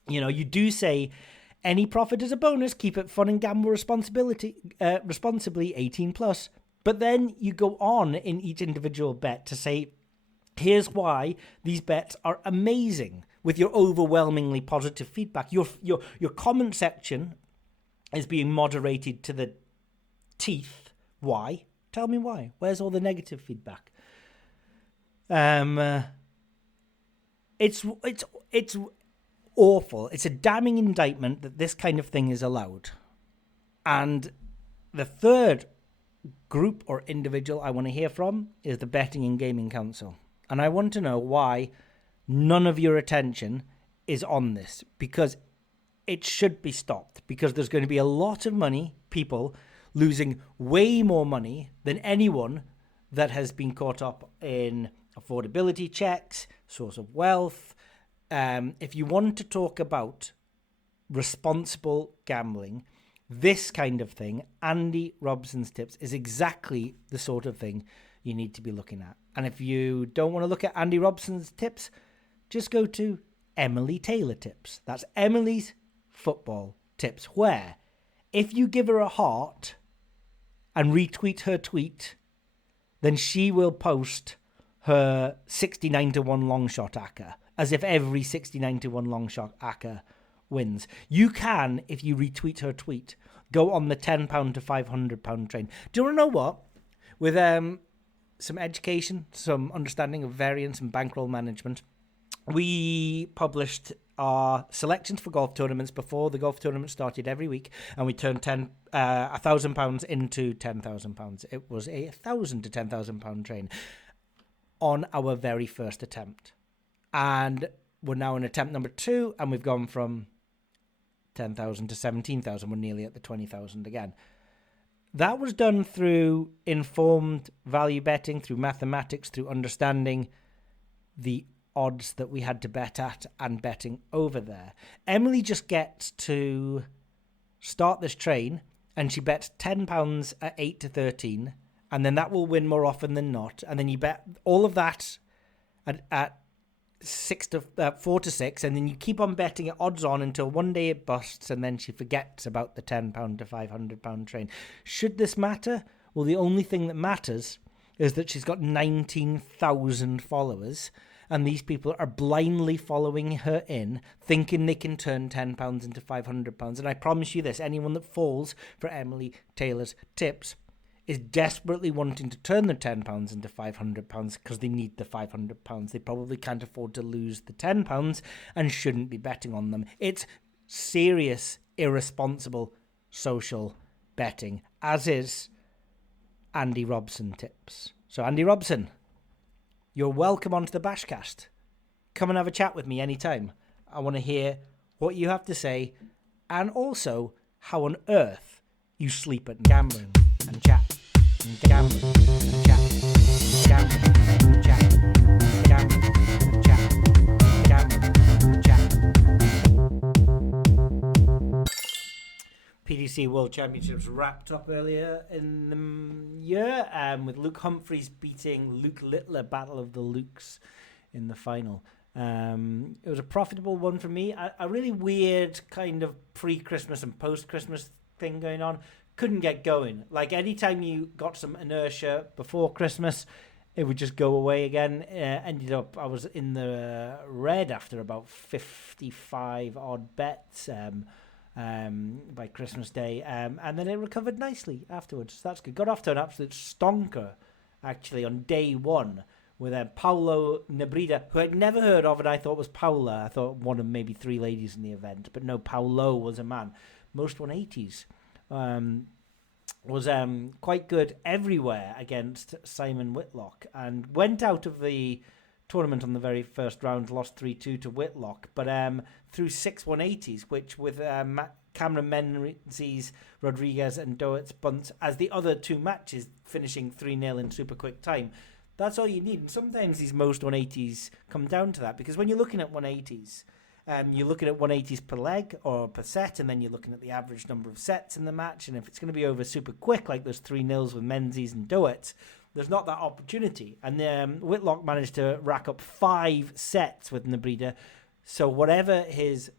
You know, you do say any profit is a bonus, keep it fun and gamble responsibly, 18 plus. But then you go on in each individual bet to say, here's why these bets are amazing with your overwhelmingly positive feedback. Your comment section is being moderated to the teeth. Why? Tell me why. Where's all the negative feedback? It's awful. It's a damning indictment that this kind of thing is allowed. And the third group or individual I want to hear from is the Betting and Gaming Council. And I want to know why none of your attention is on this, because it should be stopped, because there's going to be a lot of money, people losing way more money than anyone that has been caught up in affordability checks, source of wealth. If you want to talk about responsible gambling, this kind of thing, Andy Robson's tips, is exactly the sort of thing you need to be looking at. And if you don't want to look at Andy Robson's tips, just go to Emily Taylor Tips. That's Emily's football tips, where if you give her a heart and retweet her tweet, then she will post her 69-1 long shot ACCA, as if every 69-1 long shot ACCA wins. You can, if you retweet her tweet, go on the £10 to £500 train. Do you want to know what? With some education, some understanding of variance and bankroll management, we published are selections for golf tournaments before the golf tournament started every week, and we turned £1,000 into £10,000. It was a £1,000 to £10,000 train on our very first attempt. And we're now in attempt number 2, and we've gone from 10,000 to 17,000. We're nearly at the 20,000 again. That was done through informed value betting, through mathematics, through understanding the odds that we had to bet at and betting over there. Emily just gets to start this train, and she bets £10 at 8 to 13, and then that will win more often than not. And then you bet all of that at 4 to 6, and then you keep on betting it odds on until one day it busts, and then she forgets about the £10 to £500 train. Should this matter? Well, the only thing that matters is that she's got 19,000 followers, and these people are blindly following her in, thinking they can turn £10 into £500. And I promise you this, anyone that falls for Emily Taylor's tips is desperately wanting to turn their £10 into £500 because they need the £500. They probably can't afford to lose the £10 and shouldn't be betting on them. It's serious, irresponsible social betting, as is Andy Robson tips. So Andy Robson, you're welcome onto the BashCast. Come and have a chat with me anytime. I want to hear what you have to say, and also how on earth you sleep at gambling and chat. Gambling and chat. Gambling and chat. Gambling and chat. Gambling and chat. PDC World Championships wrapped up earlier in the year, with Luke Humphreys beating Luke Littler, Battle of the Lukes, in the final. It was a profitable one for me. A really weird kind of pre-Christmas and post-Christmas thing going on. Couldn't get going. Like, anytime you got some inertia before Christmas, it would just go away again. Ended up, I was in the red after about 55 odd bets by Christmas Day, and then it recovered nicely afterwards. That's good. Got off to an absolute stonker, actually, on day one with Paulo Nebrida, who I'd never heard of, and I thought was Paula. I thought one of maybe 3 ladies in the event, but no, Paulo was a man. Most 180s. Was quite good everywhere against Simon Whitlock, and went out of the tournament on the very first round, lost 3-2 to Whitlock, but through 6 180s, which with Cameron Menzies, Rodriguez and Doett's bunts as the other 2 matches finishing 3-0 in super quick time. That's all you need. And sometimes these most 180s come down to that, because when you're looking at 180s, you're looking at 180s per leg or per set, and then you're looking at the average number of sets in the match. And if it's going to be over super quick, like those 3-0s with Menzies and Doett, there's not that opportunity. And Whitlock managed to rack up 5 sets with Nebrida. So whatever his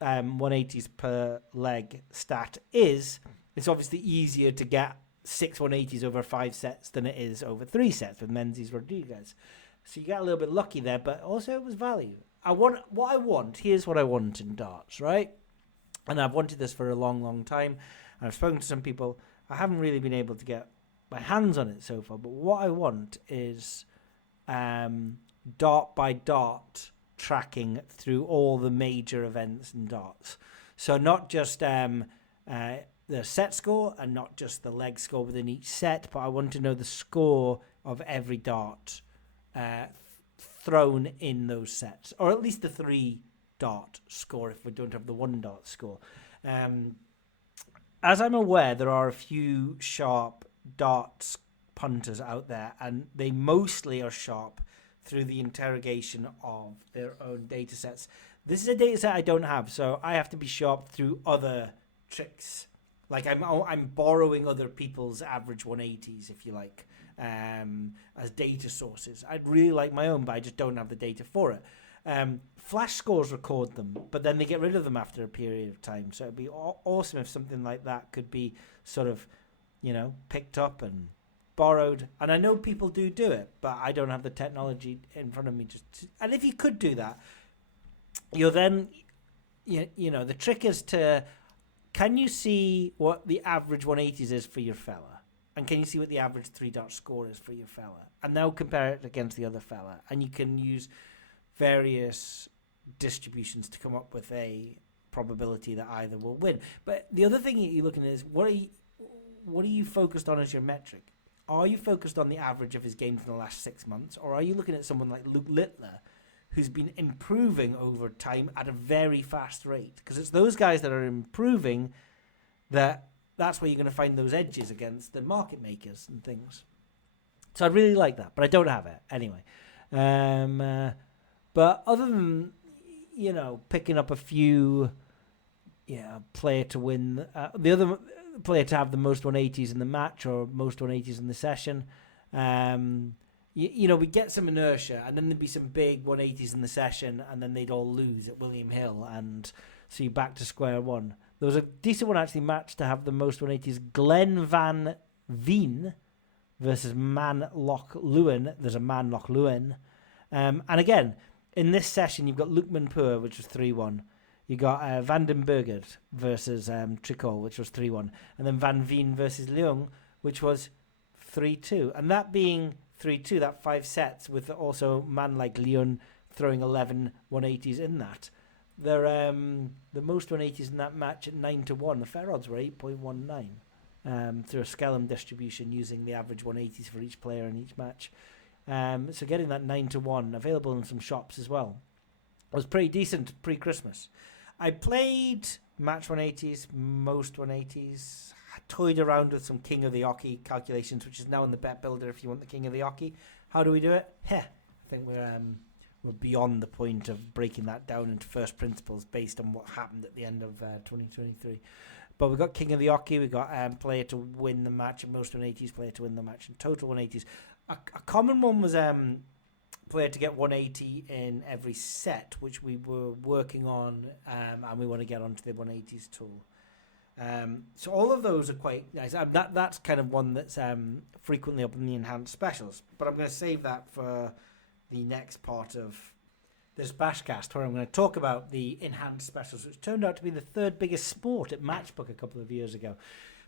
180s per leg stat is, it's obviously easier to get 6 180s over 5 sets than it is over 3 sets with Menzies Rodriguez. So you got a little bit lucky there, but also it was value. Here's what I want in darts, right? And I've wanted this for a long, long time. And I've spoken to some people. I haven't really been able to get my hands on it so far. But what I want is dart by dart tracking through all the major events in darts. So not just the set score and not just the leg score within each set, but I want to know the score of every dart thrown in those sets, or at least the 3 dart score if we don't have the 1 dart score. As I'm aware, there are a few sharp darts punters out there, and they mostly are sharp through the interrogation of their own data sets. This is a data set I don't have, so I have to be sharp through other tricks. Like I'm borrowing other people's average 180s, if you like, as data sources. I'd really like my own, but I just don't have the data for it. Flash scores record them, but then they get rid of them after a period of time. So it'd be awesome if something like that could be sort of, picked up and borrowed. And I know people do it, but I don't have the technology in front of me. And if you could do that, you're then, the trick is to, can you see what the average 180s is for your fella? And can you see what the average 3 dart score is for your fella? And now compare it against the other fella. And you can use various distributions to come up with a probability that either will win. But the other thing you're looking at is what are you focused on as your metric? Are you focused on the average of his games in the last 6 months, or are you looking at someone like Luke Littler, who's been improving over time at a very fast rate? Because it's those guys that are improving that's where you're going to find those edges against the market makers and things. So I really like that, but I don't have it anyway. But other than, picking up a few, player to win, the other player to have the most 180s in the match or most 180s in the session, we get some inertia, and then there'd be some big 180s in the session, and then they'd all lose at William Hill, and so you're back to square one. There was a decent one actually match to have the most 180s. Glenn Van Veen versus Man Loch Lewin. There's a Man Loch Lewin. And again, in this session, you've got Lukman Pur, which was 3-1. You got Vandenberger versus Tricol, which was 3-1. And then Van Veen versus Leung, which was 3-2. And that being 3-2, that 5 sets, with also man like Leon throwing 11 180s in that. They're the most 180s in that match at 9-1. The fair odds were 8.19 through a Skellum distribution using the average 180s for each player in each match. So getting that 9-1 available in some shops as well was pretty decent pre-Christmas. I played match 180s, most 180s. I toyed around with some King of the Oki calculations, which is now in the bet builder if you want the King of the Oki. How do we do it? I think we're beyond the point of breaking that down into first principles based on what happened at the end of 2023. But we've got King of the Oki, we've got player to win the match in most 180s, player to win the match in total 180s. A common one was player to get 180 in every set, which we were working on, and we want to get onto the 180s tool. So all of those are quite nice. That's kind of one that's frequently up in the enhanced specials, but I'm going to save that for the next part of this BashCast, where I'm going to talk about the enhanced specials, which turned out to be the third biggest sport at Matchbook a couple of years ago.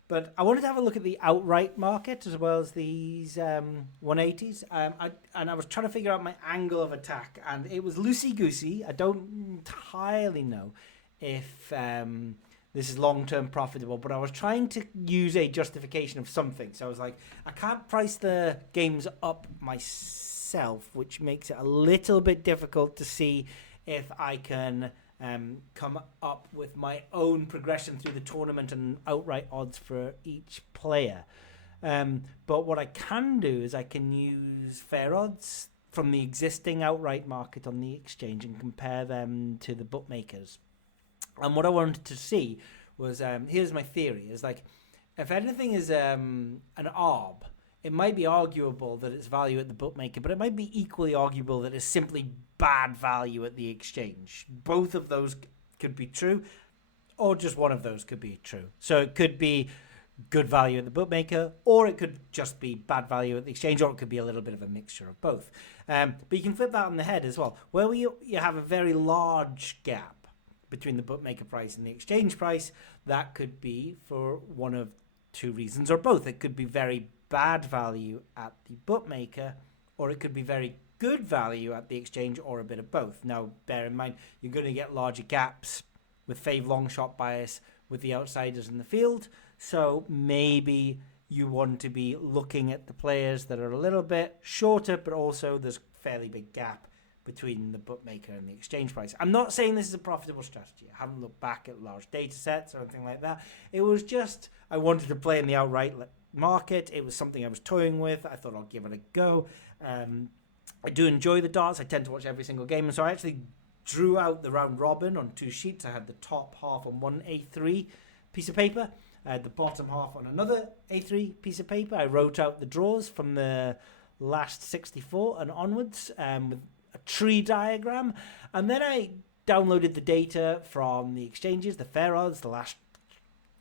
But I wanted to have a look at the outright market as well as these 180s. I was trying to figure out my angle of attack, and it was loosey-goosey. I don't entirely know if this is long-term profitable, but I was trying to use a justification of something. So I was like, I can't price the games up myself, which makes it a little bit difficult to see if I can come up with my own progression through the tournament and outright odds for each player. But what I can do is I can use fair odds from the existing outright market on the exchange and compare them to the bookmakers. And what I wanted to see was, here's my theory, is like, if anything is an ARB, it might be arguable that it's value at the bookmaker, but it might be equally arguable that it's simply bad value at the exchange. Both of those could be true, or just one of those could be true. So it could be good value at the bookmaker, or it could just be bad value at the exchange, or it could be a little bit of a mixture of both. But you can flip that on the head as well. Where you have a very large gap between the bookmaker price and the exchange price, that could be for one of two reasons, or both. It could be very bad value at the bookmaker, or it could be very good value at the exchange, or a bit of both. Now, bear in mind, you're going to get larger gaps with fave long shot bias with the outsiders in the field, so maybe you want to be looking at the players that are a little bit shorter, but also there's a fairly big gap between the bookmaker and the exchange price. I'm not saying this is a profitable strategy. I haven't looked back at large data sets or anything like that. It was just, I wanted to play in the outright market. It was something I was toying with. I thought I'll give it a go. I do enjoy the darts. I tend to watch every single game. And so I actually drew out the round robin on 2 sheets. I had the top half on one A3 piece of paper. I had the bottom half on another A3 piece of paper. I wrote out the draws from the last 64 and onwards with a tree diagram, and then I downloaded the data from the exchanges, the fair odds, the last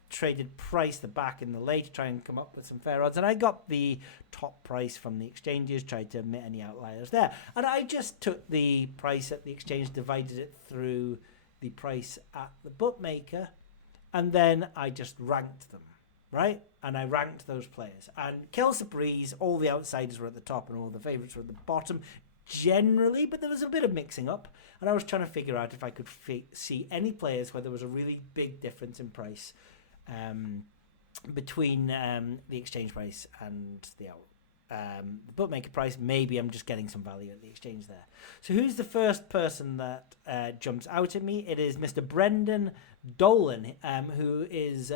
traded price, the back and the lay, to try and come up with some fair odds, and I got the top price from the exchanges, tried to omit any outliers there, and I just took the price at the exchange, divided it through the price at the bookmaker, and then I just ranked them, right? And I ranked those players, and Kelsa Breeze, all the outsiders were at the top and all the favourites were at the bottom. generally, but there was a bit of mixing up. And I was trying to figure out if I could see any players where there was a really big difference in price between the exchange price and the bookmaker price. Maybe I'm just getting some value at the exchange there. So who's the first person that jumps out at me? It is Mr. Brendan Dolan, who is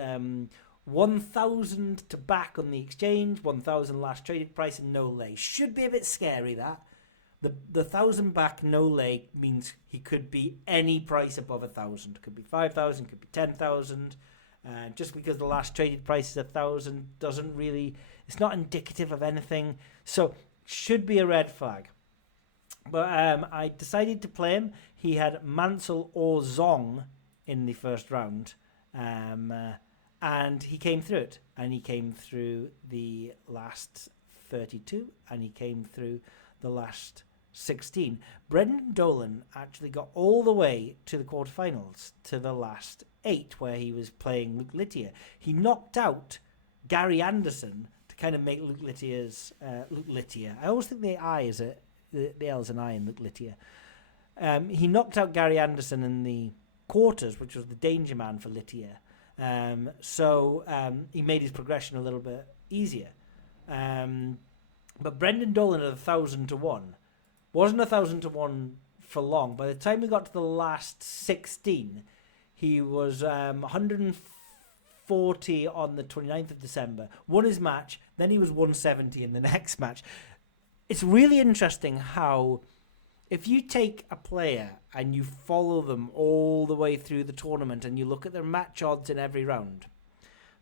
1,000 to back on the exchange, 1,000 last traded price, and no lay. Should be a bit scary, that. The 1,000 back, no lay means he could be any price above 1,000. Could be 5,000, could be 10,000. Just because the last traded price is 1,000 doesn't really, it's not indicative of anything. So should be a red flag. But I decided to play him. He had Mansell or Zong in the first round. And he came through it. And he came through the last 32. And he came through the last 16. Brendan Dolan actually got all the way to the quarterfinals, to the last 8, where he was playing Luke Littier. He knocked out Gary Anderson to kind of make Luke Littier's Luke Littier. I always think the I is the L is an I in Luke Littier. He knocked out Gary Anderson in the quarters, which was the danger man for Littier. So he made his progression a little bit easier. But Brendan Dolan at 1,000 to 1 wasn't 1,000 to 1 for long. By the time we got to the last 16, he was 140 on the 29th of December, won his match, then he was 170 in the next match. It's really interesting how if you take a player and you follow them all the way through the tournament and you look at their match odds in every round,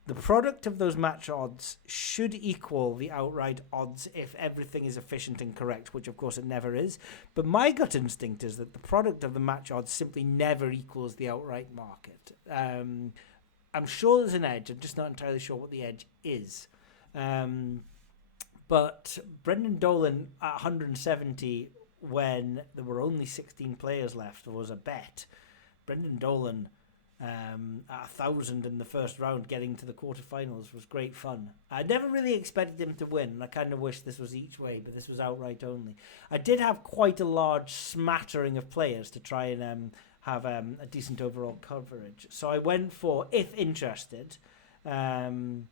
the product of those match odds should equal the outright odds if everything is efficient and correct, which of course it never is. But my gut instinct is that the product of the match odds simply never equals the outright market. I'm sure there's an edge. I'm just not entirely sure what the edge is. But Brendan Dolan at 170, when there were only 16 players left, was a bet. Brendan Dolan at 1,000 in the first round, getting to the quarterfinals, was great fun. I never really expected him to win, and I kind of wish this was each way, but this was outright only. I did have quite a large smattering of players to try and have a decent overall coverage. So I went for, if interested, in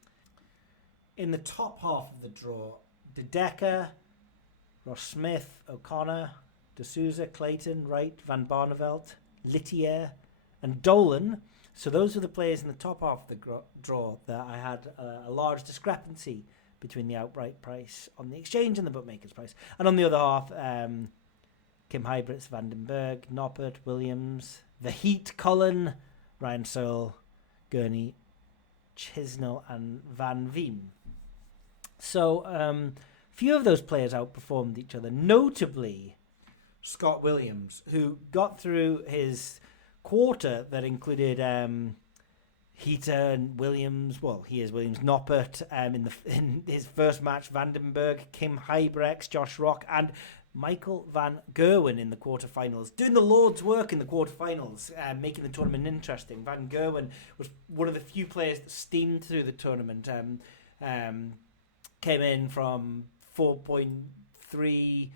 the top half of the draw, Betdaq, Ross Smith, O'Connor, D'Souza, Clayton, Wright, Van Barneveld, Littier, and Dolan. So those were the players in the top half of the draw that I had a large discrepancy between the outright price on the exchange and the bookmaker's price. And on the other half, Kim Huybrechts, Vandenberg, Noppert, Williams, The Heat, Cullen, Ryan Searle, Gurney, Chisnell, and Van Veen. So few of those players outperformed each other, notably Scott Williams, who got through his quarter that included Heater and Williams. Well, he is Williams, Noppert in his first match, Vandenberg, Kim Huybrechts, Josh Rock, and Michael van Gerwen in the quarterfinals, doing the Lord's work in the quarterfinals, making the tournament interesting. Van Gerwen was one of the few players that steamed through the tournament. Came in from 4.3,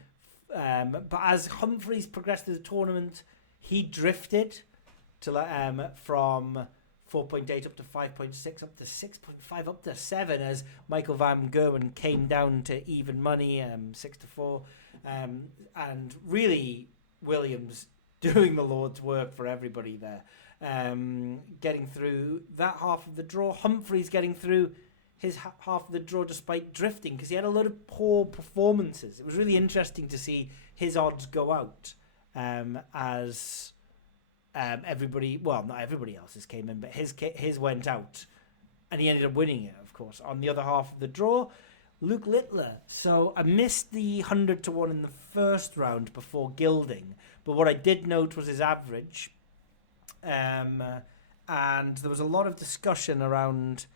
but as Humphreys progressed through the tournament, he drifted to from 4.8 up to 5.6, up to 6.5, up to 7, as Michael van Gerwen came down to even money, 6-4, and really Williams doing the Lord's work for everybody there, getting through that half of the draw. Humphreys getting through his half of the draw despite drifting, because he had a lot of poor performances. It was really interesting to see his odds go out as everybody, well, not everybody else's came in, but his went out, and he ended up winning it, of course. On the other half of the draw, Luke Littler. So I missed the 100 to 1 in the first round before gilding, but what I did note was his average, and there was a lot of discussion around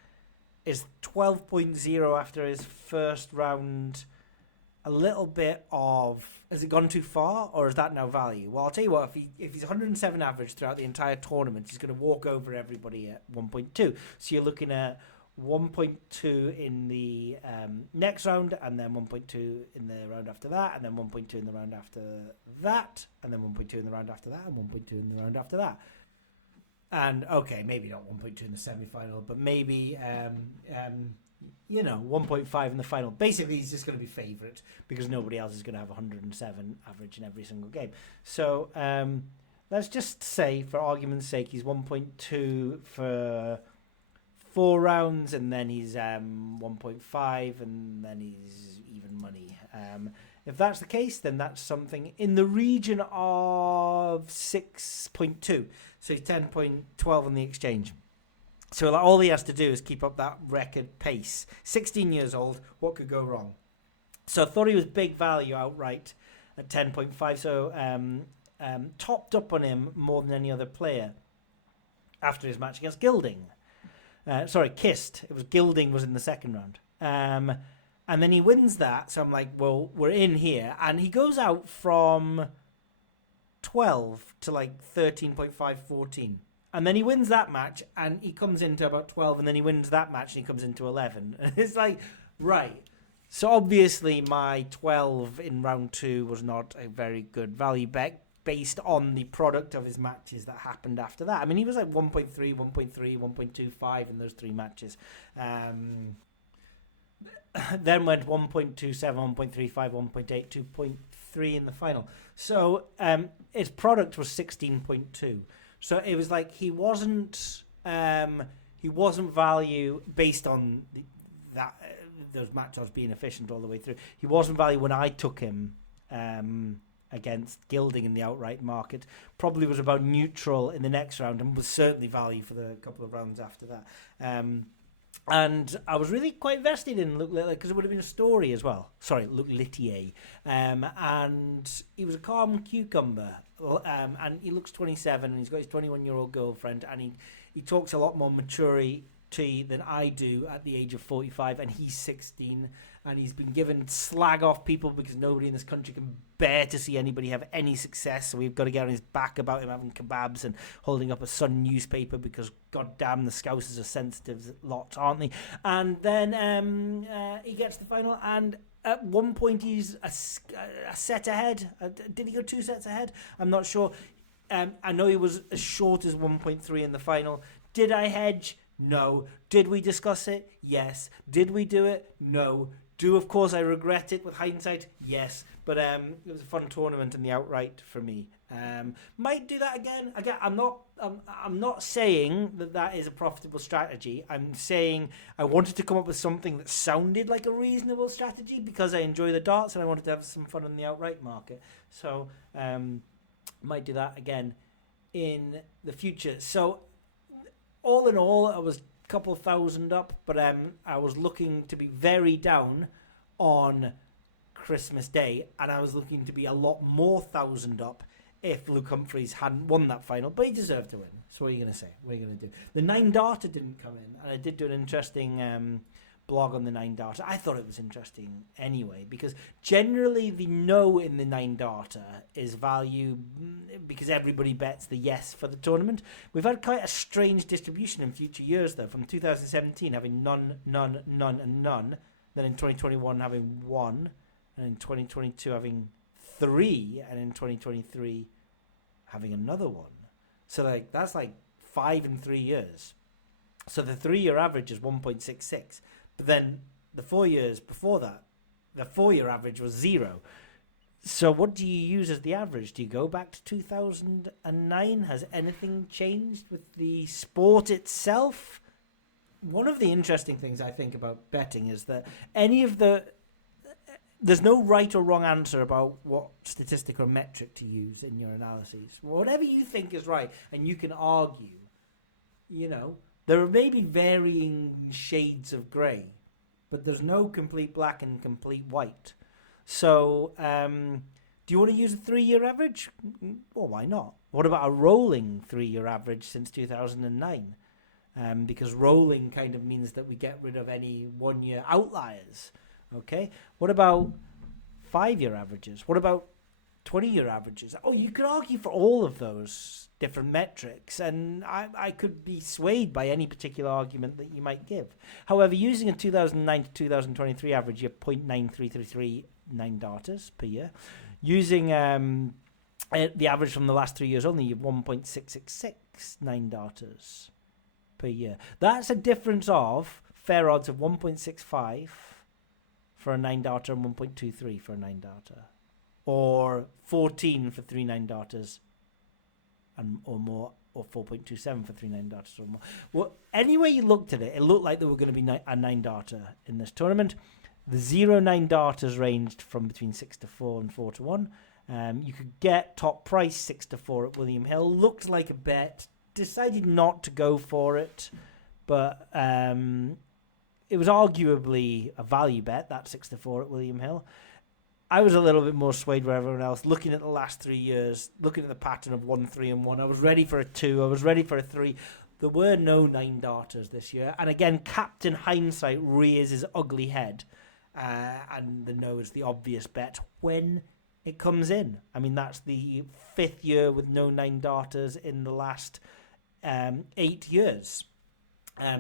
is 12.0 after his first round a little bit of, has it gone too far, or is that now value? Well, I'll tell you what, if he's 107 average throughout the entire tournament, he's going to walk over everybody at 1.2. So you're looking at 1.2 in the next round, and then 1.2 in the round after that, and then 1.2 in the round after that, and then 1.2 in the round after that, and 1.2 in the round after that. And okay, maybe not 1.2 in the semi-final, but maybe 1.5 in the final. Basically, he's just going to be favourite because nobody else is going to have 107 average in every single game. So let's just say, for argument's sake, he's 1.2 for 4 rounds, and then he's 1.5, and then he's even money. If that's the case, then that's something in the region of 6.2. So he's 10.12 on the exchange. So all he has to do is keep up that record pace. 16 years old, what could go wrong? So I thought he was big value outright at 10.5. So topped up on him more than any other player after his match against Gilding. Kist. It was Gilding was in the second round. And then he wins that. So I'm like, well, we're in here. And he goes out from 12 to like 13.5, 14. And then he wins that match and he comes into about 12. And then he wins that match and he comes into 11. And it's like, right. So obviously my 12 in round 2 was not a very good value bet based on the product of his matches that happened after that. I mean, he was like 1.3, 1.3, 1.25 in those 3 matches. Then went 1.27, 1.35, 1.8, 2.3 in the final. So his product was 16.2. So it was like he wasn't value based on those match odds being efficient all the way through. He wasn't value when I took him against Gilding in the outright market. Probably was about neutral in the next round, and was certainly value for the couple of rounds after that. And I was really quite vested in Luke Littier because it would have been a story as well. Sorry, Luke Littier. And he was a calm cucumber. And he looks 27 and he's got his 21-year-old girlfriend. And he talks a lot more maturity than I do at the age of 45. And he's 16. And he's been given slag off people because nobody in this country can bear to see anybody have any success. So we've got to get on his back about him having kebabs and holding up a Sun newspaper because, goddamn, the Scousers are sensitive lots, aren't they? And then he gets to the final, and at one point he's a set ahead. Did he go 2 sets ahead? I'm not sure. I know he was as short as 1.3 in the final. Did I hedge? No. Did we discuss it? Yes. Did we do it? No. Of course I regret it with hindsight? Yes. But it was a fun tournament in the outright for me. Might do that again. I'm not saying that is a profitable strategy. I'm saying I wanted to come up with something that sounded like a reasonable strategy because I enjoy the darts and I wanted to have some fun in the outright market. So might do that again in the future. So all in all, I was couple thousand up, but I was looking to be very down on Christmas Day, and I was looking to be a lot more thousand up if Luke Humphries hadn't won that final, but he deserved to win. So what are you going to say? What are you going to do? The 9-darter didn't come in, and I did do an interesting blog on the 9-darter. I thought it was interesting anyway, because generally the no in the 9-darter is value because everybody bets the yes for the tournament. We've had quite a strange distribution in future years, though, from 2017 having none, and none, then in 2021 having 1, and in 2022 having 3, and in 2023 having another 1. So that's 5 in 3 years. So the 3-year average is 1.66. But then the 4 years before that, the 4-year average was 0. So what do you use as the average? Do you go back to 2009? Has anything changed with the sport itself? One of the interesting things I think about betting is that there's no right or wrong answer about what statistic or metric to use in your analyses. Whatever you think is right, and you can argue, there are maybe varying shades of grey, but there's no complete black and complete white. So, do you want to use a 3-year average? Well, why not? What about a rolling 3-year average since 2009? Because rolling kind of means that we get rid of any 1-year outliers. Okay? What about 5-year averages? What about 20-year averages. Oh, you could argue for all of those different metrics, and I could be swayed by any particular argument that you might give. However, using a 2009 to 2023 average, you have 0.9333 9-darters per year. Using the average from the last 3 years only, you have 1.666 9-darters per year. That's a difference of fair odds of 1.65 for a 9-darter and 1.23 for a 9-darter. Or 14 for 3 9-darters or more, or 4.27 for 3 9-darters or more. Well, any way you looked at it, it looked like there were going to be a 9-darter in this tournament. The 0 9-darters ranged from between 6-4 and 4-1. You could get top price 6-4 at William Hill. Looked like a bet. Decided not to go for it, but it was arguably a value bet, that 6-4 at William Hill. I was a little bit more swayed with everyone else. Looking at the last 3 years, looking at the pattern of 1, 3, and 1, I was ready for a 2. I was ready for a 3. There were no 9-darters this year. And again, Captain Hindsight rears his ugly head. And the no is the obvious bet when it comes in. I mean, that's the 5th year with no 9-darters in the last 8 years.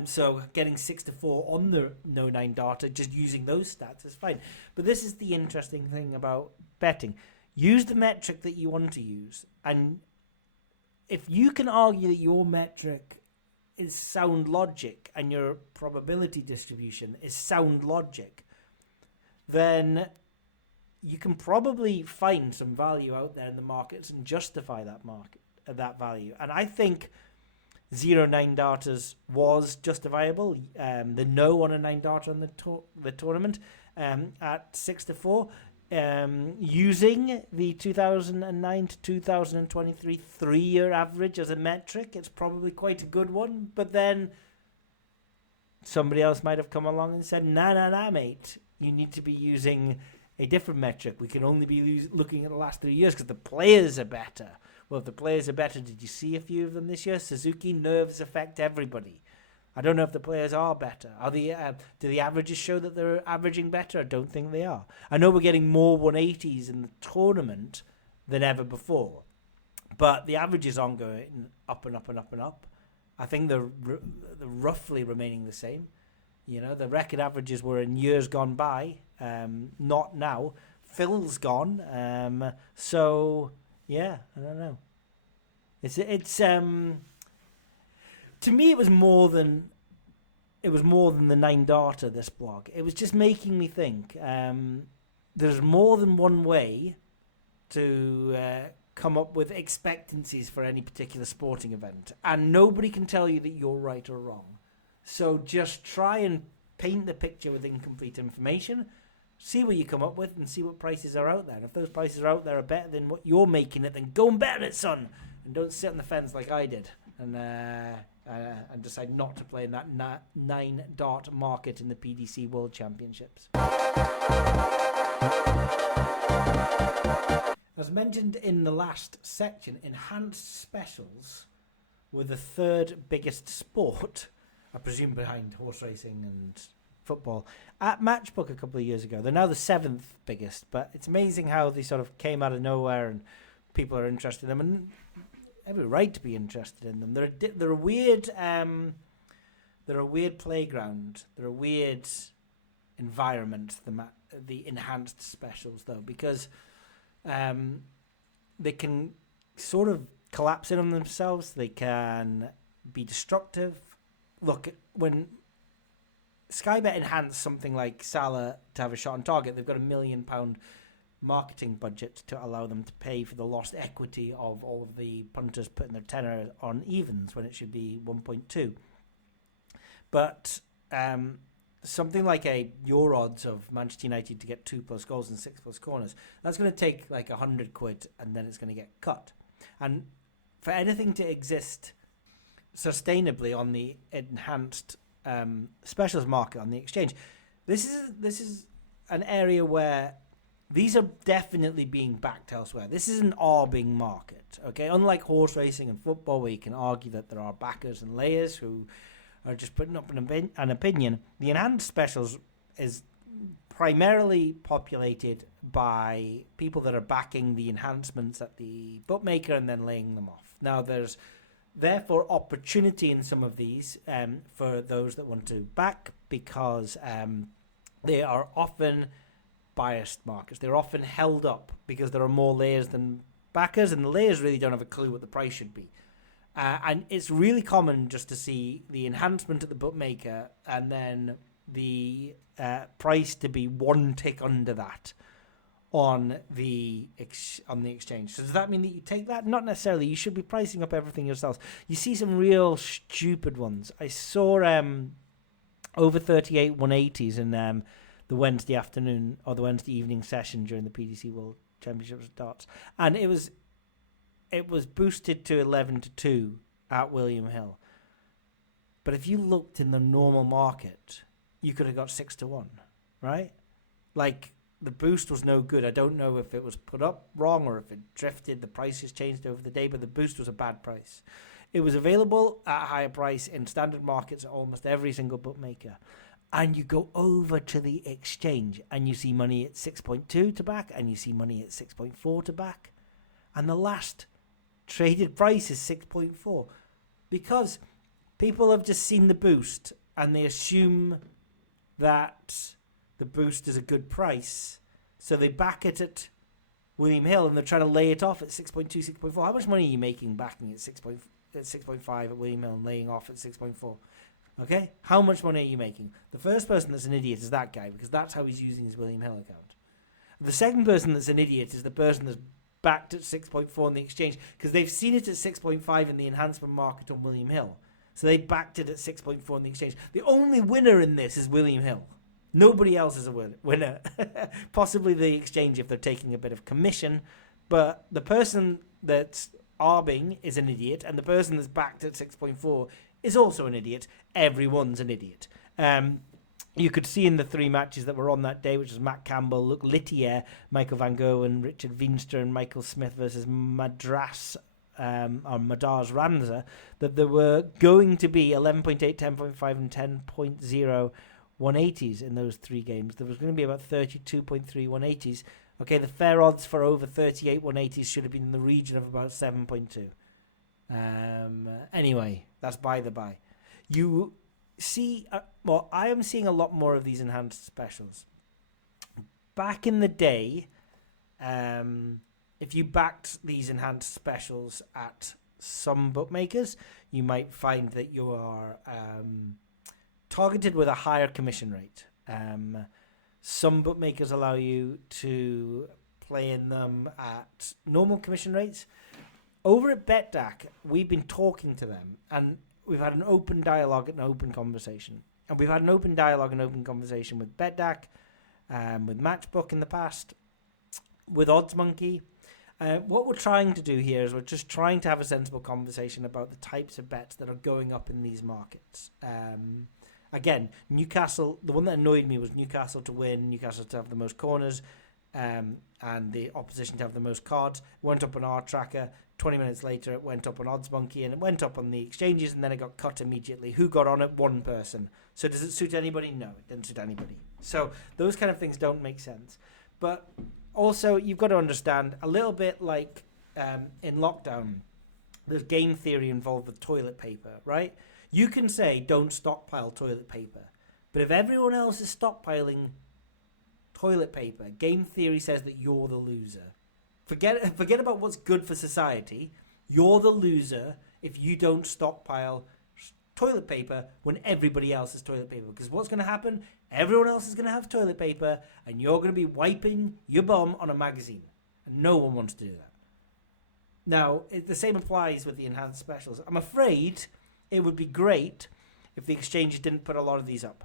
So getting 6-4 on the no 9-darter, just using those stats is fine. But this is the interesting thing about betting. Use the metric that you want to use. And if you can argue that your metric is sound logic and your probability distribution is sound logic, then you can probably find some value out there in the markets and justify that value. And I think 0 9-darters was justifiable. The no on a 9-darter on the tournament at 6-4. Using the 2009 to 2023 3-year average as a metric, it's probably quite a good one. But then somebody else might have come along and said, nah, mate. You need to be using a different metric. We can only be looking at the last 3 years because the players are better. Well, if the players are better, did you see a few of them this year? Suzuki, nerves affect everybody. I don't know if the players are better. Do the averages show that they're averaging better? I don't think they are. I know we're getting more 180s in the tournament than ever before, but the averages aren't going up and up and up and up. I think they're roughly remaining the same. You know, the record averages were in years gone by, not now. Phil's gone, so yeah, I don't know. It's to me it was more than the 9-darter. This blog, it was just making me think. There's more than one way to come up with expectancies for any particular sporting event, and nobody can tell you that you're right or wrong. So just try and paint the picture with incomplete information, see what you come up with, and see what prices are out there. And if those prices are out there are better than what you're making it, then go and bet on it, son. And don't sit on the fence like I did and decide not to play in that 9-dart market in the PDC World Championships. As mentioned in the last section, enhanced specials were the 3rd biggest sport, I presume behind horse racing and football, at Matchbook a couple of years ago. They're now the 7th biggest, but it's amazing how they sort of came out of nowhere and people are interested in them, and every right to be interested in them. They're a weird playground. They're a weird environment. The enhanced specials though, because they can sort of collapse in on themselves. They can be destructive. Look, when Sky Bet enhanced something like Salah to have a shot on target, they've got £1 million marketing budget to allow them to pay for the lost equity of all of the punters putting their tenner on evens when it should be 1.2. But something like a Yore odds of Manchester United to get 2+ goals and 6+ corners, that's going to take like £100 and then it's going to get cut. And for anything to exist sustainably on the enhanced specials market on the exchange, this is an area where these are definitely being backed elsewhere. This is an arbing market, okay? Unlike horse racing and football, where you can argue that there are backers and layers who are just putting up an opinion, the enhanced specials is primarily populated by people that are backing the enhancements at the bookmaker and then laying them off. Now, there's therefore opportunity in some of these for those that want to back, because they are often biased markets. They're often held up because there are more layers than backers, and the layers really don't have a clue what the price should be. And it's really common just to see the enhancement at the bookmaker and then the price to be one tick under that on the exchange. So does that mean that you take that? Not necessarily. You should be pricing up everything yourselves. You see some real stupid ones. I saw over 38 180s in the Wednesday afternoon or the Wednesday evening session during the PDC World Championships of Darts, and it was boosted to 11-2 at William Hill. But if you looked in the normal market, you could have got 6-1, right? Like, the boost was no good. I don't know if it was put up wrong or if it drifted. The prices changed over the day, but the boost was a bad price. It was available at a higher price in standard markets at almost every single bookmaker. And you go over to the exchange and you see money at 6.2 to back, and you see money at 6.4 to back. And the last traded price is 6.4, because people have just seen the boost and they assume that the boost is a good price, so they back it at William Hill and they're trying to lay it off at 6.2, 6.4. How much money are you making backing at 6.5 at William Hill and laying off at 6.4? Okay, how much money are you making? The first person that's an idiot is that guy, because that's how he's using his William Hill account. The second person that's an idiot is the person that's backed at 6.4 in the exchange, because they've seen it at 6.5 in the enhancement market on William Hill. So they backed it at 6.4 in the exchange. The only winner in this is William Hill. Nobody else is a winner. Possibly the exchange if they're taking a bit of commission. But the person that's arbing is an idiot, and the person that's backed at 6.4 is also an idiot. Everyone's an idiot. You could see in the three matches that were on that day, which was Matt Campbell, Luc Littier, Michael Van Gogh, and Richard Veenstra and Michael Smith versus Madras or Madars Ramza, that there were going to be 11.8, 10.5, and 10.0 180s in those three games. There was going to be about 32.3 180s. Okay, the fair odds for over 38 180s should have been in the region of about 7.2. Anyway, that's by the by. You see, I am seeing a lot more of these enhanced specials. Back in the day, if you backed these enhanced specials at some bookmakers, you might find that you are targeted with a higher commission rate. Some bookmakers allow you to play in them at normal commission rates. Over at Betdaq, we've been talking to them, and we've had an open dialogue and an open conversation. And we've had an open dialogue and open conversation with Betdaq, with Matchbook in the past, with Odds Monkey. What we're trying to do here is we're just trying to have a sensible conversation about the types of bets that are going up in these markets. Again, Newcastle, the one that annoyed me was Newcastle to win, Newcastle to have the most corners, and the opposition to have the most cards. It went up on our tracker. 20 minutes later, it went up on Odds Monkey, and it went up on the exchanges, and then it got cut immediately. Who got on it? One person. So does it suit anybody? No, it didn't suit anybody. So those kind of things don't make sense. But also, you've got to understand, a little bit like in lockdown, there's game theory involved with toilet paper, right? You can say, don't stockpile toilet paper. But if everyone else is stockpiling toilet paper, game theory says that you're the loser. Forget about what's good for society. You're the loser if you don't stockpile toilet paper when everybody else has toilet paper. Because what's going to happen? Everyone else is going to have toilet paper, and you're going to be wiping your bum on a magazine. And no one wants to do that. Now, the same applies with the enhanced specials. I'm afraid it would be great if the exchanges didn't put a lot of these up.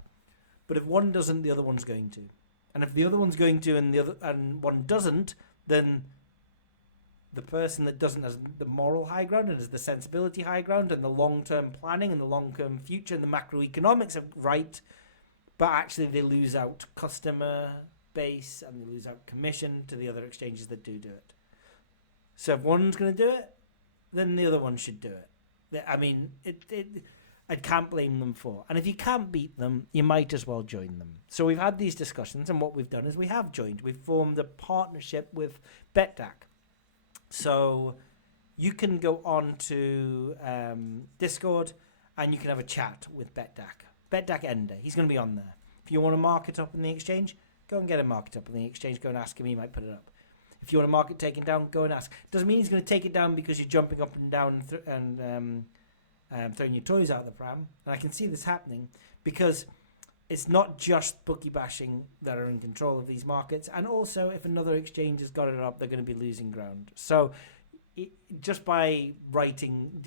But if one doesn't, the other one's going to. And if the other one's going to and one doesn't, then the person that doesn't has the moral high ground and has the sensibility high ground and the long-term planning and the long-term future and the macroeconomics are right, but actually they lose out customer base and they lose out commission to the other exchanges that do it. So if one's going to do it, then the other one should do it. I mean, I can't blame them for. And if you can't beat them, you might as well join them. So we've had these discussions, and what we've done is we have joined. We've formed a partnership with Betdaq. So you can go on to Discord, and you can have a chat with Betdaq. Betdaq Ender, he's going to be on there. If you want to mark it up in the exchange, go and get it marked up in the exchange. Go and ask him, he might put it up. If you want to mark it taken down, go and ask. Doesn't mean he's going to take it down because you're jumping up and down and throwing your toys out of the pram. And I can see this happening because it's not just bookie bashing that are in control of these markets. And also, if another exchange has got it up, they're going to be losing ground. So just by writing,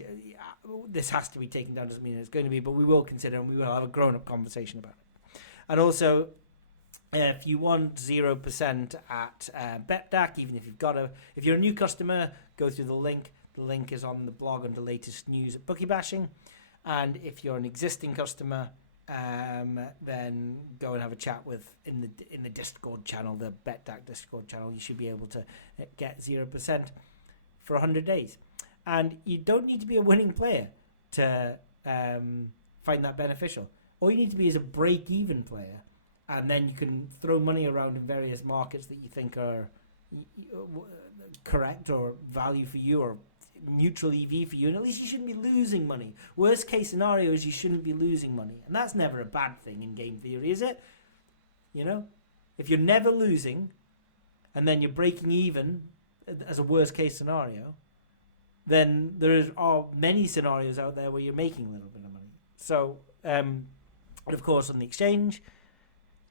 this has to be taken down doesn't mean it's going to be, but we will consider and we will have a grown-up conversation about it. And also, if you want 0% at Betdaq, even if you're a new customer, go through the link. The link is on the blog under latest news at Bookie Bashing. And if you're an existing customer, then go and have a chat with in the Discord channel, the Betdaq Discord channel. You should be able to get 0% for 100 days. And you don't need to be a winning player to find that beneficial. All you need to be is a break-even player. And then you can throw money around in various markets that you think are correct or value for you or neutral EV for you. And at least you shouldn't be losing money. Worst case scenario is you shouldn't be losing money. And that's never a bad thing in game theory, is it? You know? If you're never losing and then you're breaking even as a worst case scenario, then there are many scenarios out there where you're making a little bit of money. So, and of course on the exchange,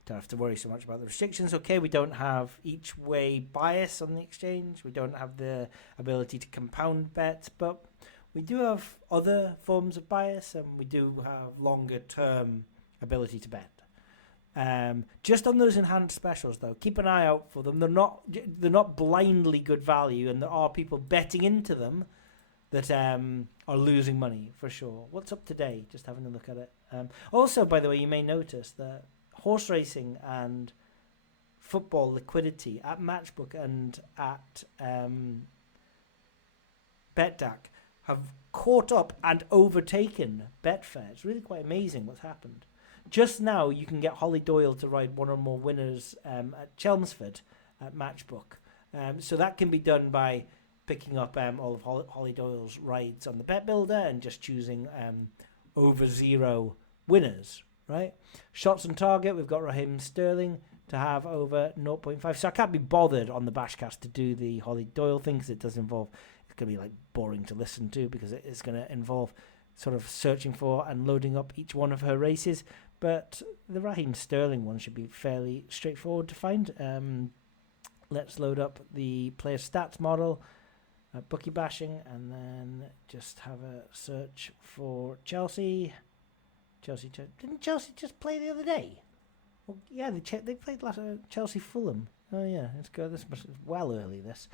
don't have to worry so much about the restrictions. Okay, we don't have each way bias on the exchange. We don't have the ability to compound bets, but we do have other forms of bias, and we do have longer term ability to bet. Just on those enhanced specials though, keep an eye out for them. They're not blindly good value, and there are people betting into them that are losing money for sure. What's up today? Just having a look at it. Also, by the way, you may notice that horse racing and football liquidity at Matchbook and at Betdaq have caught up and overtaken Betfair. It's really quite amazing what's happened. Just now, you can get Holly Doyle to ride one or more winners at Chelmsford at Matchbook. So that can be done by picking up all of Holly Doyle's rides on the Bet Builder and just choosing over zero winners. Right, shots on target. We've got Raheem Sterling to have over 0.5. So I can't be bothered on the BashCast to do the Holly Doyle thing because it does involve. It's going to be like boring to listen to because it is going to involve sort of searching for and loading up each one of her races. But the Raheem Sterling one should be fairly straightforward to find. Let's load up the player stats model, bookie bashing, and then just have a search for Chelsea. Didn't Chelsea just play the other day? Well, yeah, they played last Chelsea Fulham. Oh yeah, let's go. This must well early this.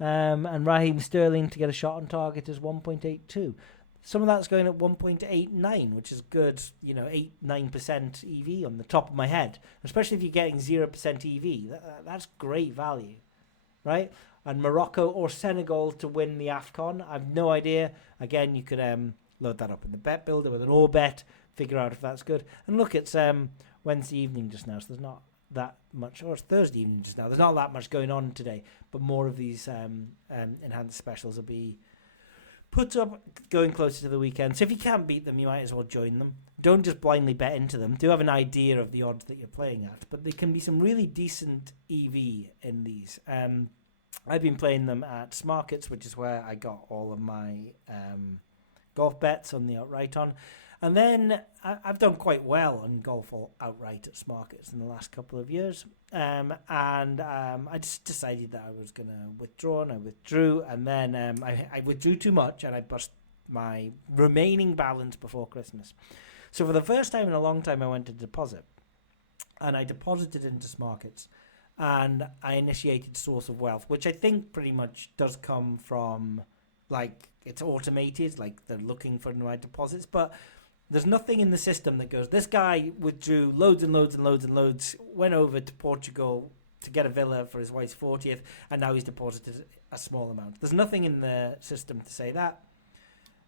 And Raheem Sterling to get a shot on target is 1.82. Some of that's going at 1.89, which is good. 8-9% EV on the top of my head. Especially if you're getting 0% EV, that's great value, right? And Morocco or Senegal to win the AFCON. I've no idea. Again, you could load that up in the Bet Builder with an all bet. Figure out if that's good. And look, it's Wednesday evening just now, so there's not that much, or it's Thursday evening just now. There's not that much going on today, but more of these enhanced specials will be put up going closer to the weekend. So if you can't beat them, you might as well join them. Don't just blindly bet into them. Do have an idea of the odds that you're playing at, but there can be some really decent EV in these. I've been playing them at Smarkets, which is where I got all of my golf bets on the outright on. And then I've done quite well on golf outright at Smarkets in the last couple of years. And I just decided that I was going to withdraw, and I withdrew. And then I withdrew too much, and I bust my remaining balance before Christmas. So for the first time in a long time, I went to deposit. And I deposited into Smarkets. And I initiated Source of Wealth, which I think pretty much does come from, like, it's automated, like they're looking for my deposits. But there's nothing in the system that goes, this guy withdrew loads and loads and loads and loads, went over to Portugal to get a villa for his wife's 40th, and now he's deposited a small amount. There's nothing in the system to say that.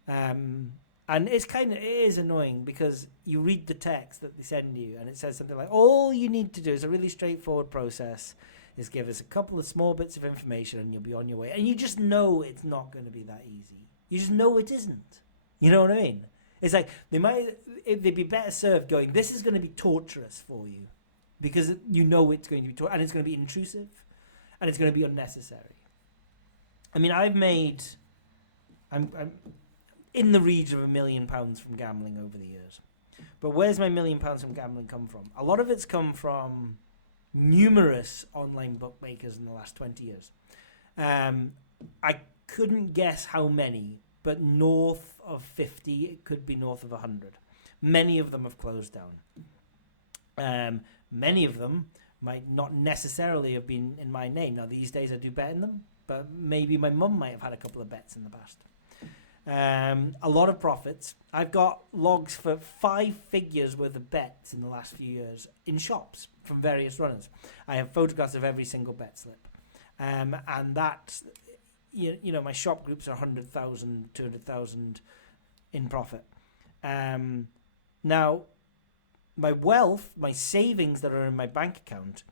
And And it is annoying because you read the text that they send you and it says something like, all you need to do is a really straightforward process is give us a couple of small bits of information and you'll be on your way. And you just know it's not going to be that easy. You just know it isn't. You know what I mean? It's like they'd be better served going, this is going to be torturous for you because you know it's going to be torturous and it's going to be intrusive and it's going to be unnecessary. I mean, I'm in the region of £1 million from gambling over the years. But where's my £1 million from gambling come from? A lot of it's come from numerous online bookmakers in the last 20 years. I couldn't guess how many, but north of 50, it could be north of 100. Many of them have closed down. Many of them might not necessarily have been in my name. Now, these days I do bet in them, but maybe my mum might have had a couple of bets in the past. A lot of profits. I've got logs for 5 figures worth of bets in the last few years in shops from various runners. I have photographs of every single bet slip. And that's, you know, my shop groups are 100,000, 200,000 in profit. Now, my wealth, my savings that are in my bank account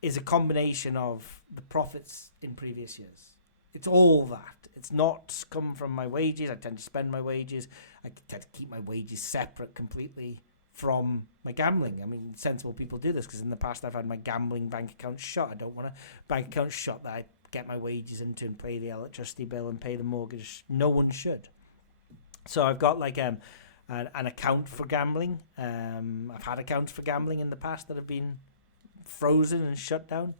is a combination of the profits in previous years. It's all that. It's not come from my wages. I tend to spend my wages. I tend to keep my wages separate completely from my gambling. I mean, sensible people do this because in the past I've had my gambling bank account shut. I don't want a bank account shut that I get my wages into and pay the electricity bill and pay the mortgage. No one should. So I've got like an account for gambling. I've had accounts for gambling in the past that have been frozen and shut down.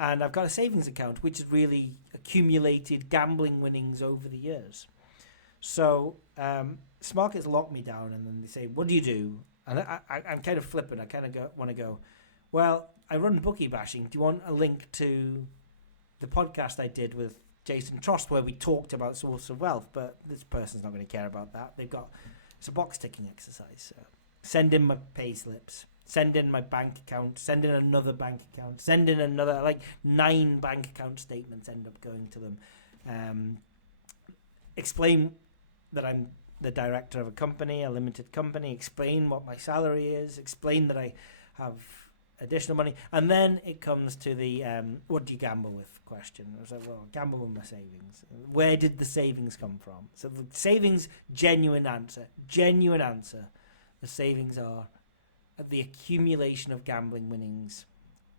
And I've got a savings account, which has really accumulated gambling winnings over the years. So Smarkets lock me down and then they say, what do you do? And I'm kind of flippant. I kind of want to go, well, I run bookie bashing. Do you want a link to the podcast I did with Jason Trost where we talked about source of wealth? But this person's not going to care about that. It's a box ticking exercise. So send in my pay slips. Send in my bank account, send in another bank account, send in another, like 9 bank account statements end up going to them. Explain that I'm the director of a company, a limited company, explain what my salary is, explain that I have additional money. And then it comes to the, what do you gamble with question. I was like, well, gamble with my savings. Where did the savings come from? So the savings, genuine answer. The savings are the accumulation of gambling winnings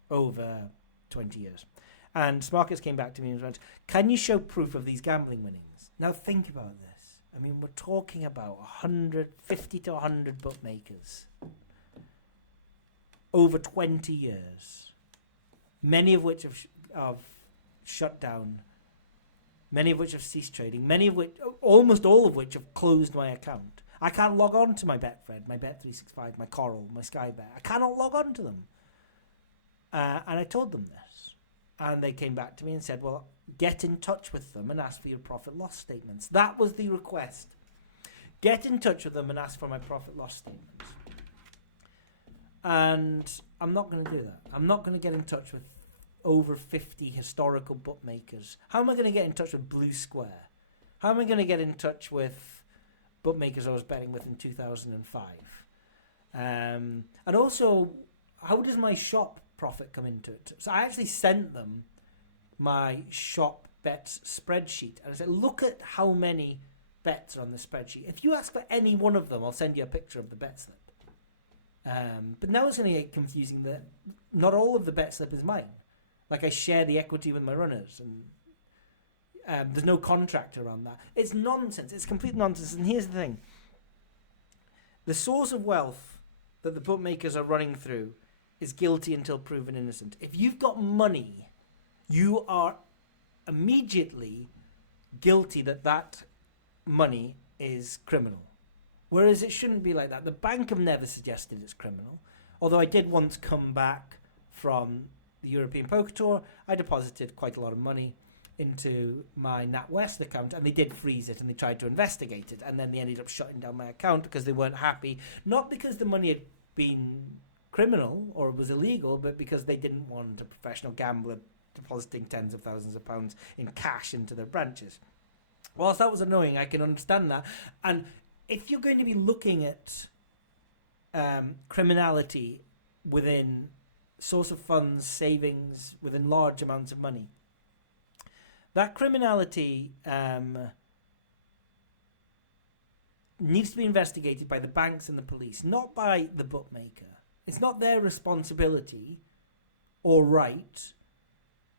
over 20 years. And Smarkets came back to me and went, can you show proof of these gambling winnings? Now think about this. I mean, we're talking about 50 to 100 bookmakers over 20 years, many of which have shut down, many of which have ceased trading, almost all of which have closed my account. I can't log on to my Betfred, my Bet365, my Coral, my Sky Bet. I cannot log on to them. And I told them this. And they came back to me and said, well, get in touch with them and ask for your profit loss statements. That was the request. Get in touch with them and ask for my profit loss statements. And I'm not going to do that. I'm not going to get in touch with over 50 historical bookmakers. How am I going to get in touch with Blue Square? How am I going to get in touch with bookmakers I was betting with in 2005? And also, how does my shop profit come into it? So I actually sent them my shop bets spreadsheet. And I said, look at how many bets are on the spreadsheet. If you ask for any one of them, I'll send you a picture of the bet slip. But now it's going to get confusing that not all of the bet slip is mine. Like I share the equity with my runners and there's no contract around that. It's nonsense. It's complete nonsense. And here's the thing. The source of wealth that the bookmakers are running through is guilty until proven innocent. If you've got money, you are immediately guilty that money is criminal. Whereas it shouldn't be like that. The bank have never suggested it's criminal. Although I did once come back from the European Poker Tour, I deposited quite a lot of money into my NatWest account and they did freeze it and they tried to investigate it and then they ended up shutting down my account because they weren't happy, not because the money had been criminal or was illegal, but because they didn't want a professional gambler depositing tens of thousands of pounds in cash into their branches. whilst that was annoying, I can understand that. And if you're going to be looking at criminality within source of funds, savings, within large amounts of money, that criminality needs to be investigated by the banks and the police, not by the bookmaker. It's not their responsibility or right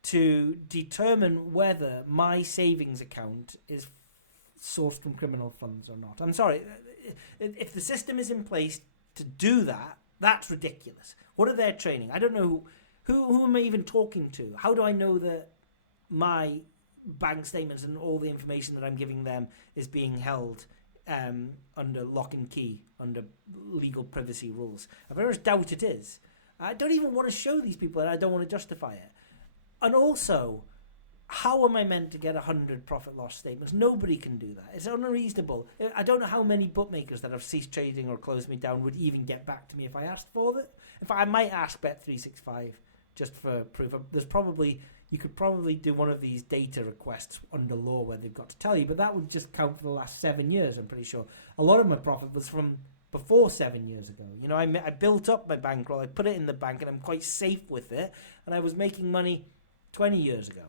to determine whether my savings account is sourced from criminal funds or not. I'm sorry. If the system is in place to do that, that's ridiculous. What are their training? I don't know. Who am I even talking to? How do I know that my bank statements and all the information that I'm giving them is being held under lock and key, under legal privacy rules? I very much doubt it is. I don't even want to show these people, and I don't want to justify it. And also, how am I meant to get 100 profit loss statements? Nobody can do that. It's unreasonable. I don't know how many bookmakers that have ceased trading or closed me down would even get back to me if I asked for it. In fact, I might ask Bet365 just for proof. You could probably do one of these data requests under law where they've got to tell you, but that would just count for the last 7 years, I'm pretty sure. A lot of my profit was from before 7 years ago. You know, I built up my bankroll, I put it in the bank, and I'm quite safe with it, and I was making money 20 years ago.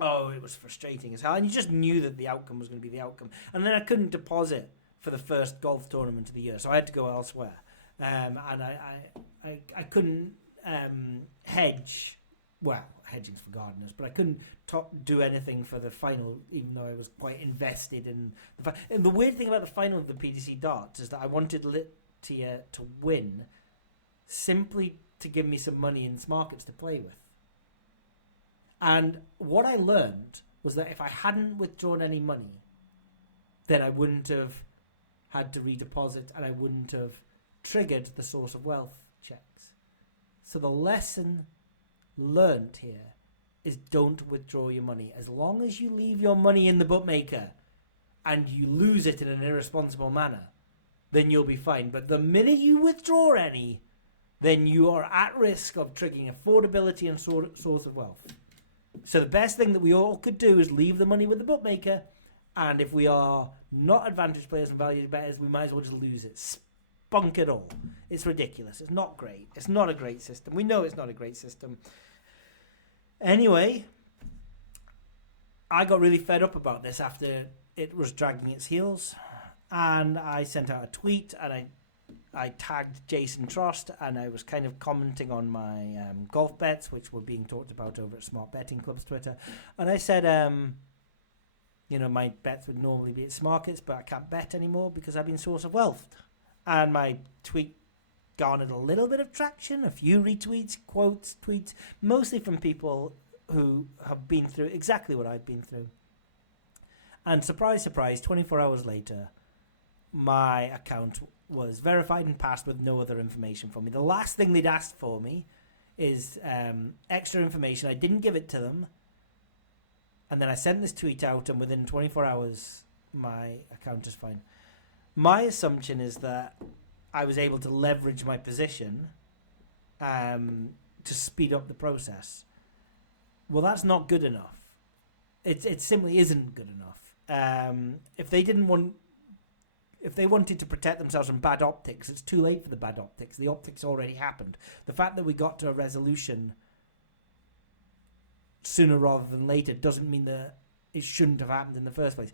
Oh, it was frustrating as hell, and you just knew that the outcome was going to be the outcome. And then I couldn't deposit for the first golf tournament of the year, so I had to go elsewhere. And I couldn't hedge. Well, hedging's for gardeners, but I couldn't do anything for the final, even though I was quite invested in the And the weird thing about the final of the PDC darts is that I wanted Litia to win simply to give me some money in markets to play with. And what I learned was that if I hadn't withdrawn any money, then I wouldn't have had to redeposit, and I wouldn't have triggered the source of wealth checks. So the lesson learnt here is don't withdraw your money. As long as you leave your money in the bookmaker and you lose it in an irresponsible manner, then you'll be fine. But the minute you withdraw any, then you are at risk of triggering affordability and source of wealth. So the best thing that we all could do is leave the money with the bookmaker, and if we are not advantage players and value bettors, we might as well just lose it. Spunk it all. It's ridiculous. It's not great. It's not a great system. We know it's not a great system. Anyway, I got really fed up about this after it was dragging its heels, and I sent out a tweet, and I tagged Jason Trost, and I was kind of commenting on my golf bets, which were being talked about over at Smart Betting Club's Twitter. And I said, my bets would normally be at Smarkets, but I can't bet anymore because I've been source of wealth. And my tweet garnered a little bit of traction, a few retweets, quotes, tweets, mostly from people who have been through exactly what I've been through. And surprise, surprise, 24 hours later, my account was verified and passed with no other information for me. The last thing they'd asked for me is extra information. I didn't give it to them. And then I sent this tweet out, and within 24 hours, my account is fine. My assumption is that I was able to leverage my position to speed up the process. Well, that's not good enough. It simply isn't good enough. If they wanted to protect themselves from bad optics, it's too late for the bad optics. The optics already happened. The fact that we got to a resolution sooner rather than later doesn't mean that it shouldn't have happened in the first place.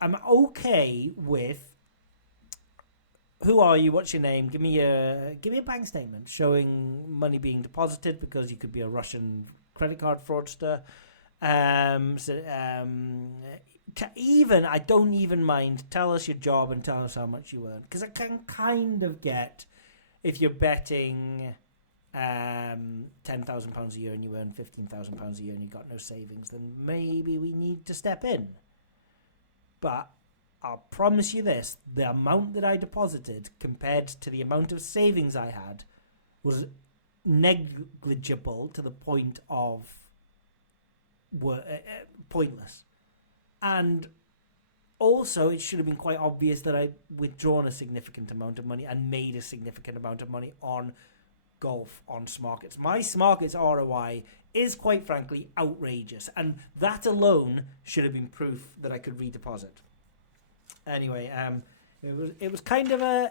I'm okay with, who are you? What's your name? Give me a bank statement showing money being deposited, because you could be a Russian credit card fraudster. I don't even mind. Tell us your job and tell us how much you earn, because I can kind of get if you're betting £10,000 a year and you earn £15,000 a year and you've got no savings, then maybe we need to step in. But I'll promise you this, the amount that I deposited compared to the amount of savings I had was negligible to the point of pointless. And also, it should have been quite obvious that I'd withdrawn a significant amount of money and made a significant amount of money on golf on Smarkets. My Smarkets ROI is quite frankly outrageous, and that alone should have been proof that I could redeposit. Anyway, it was kind of I'm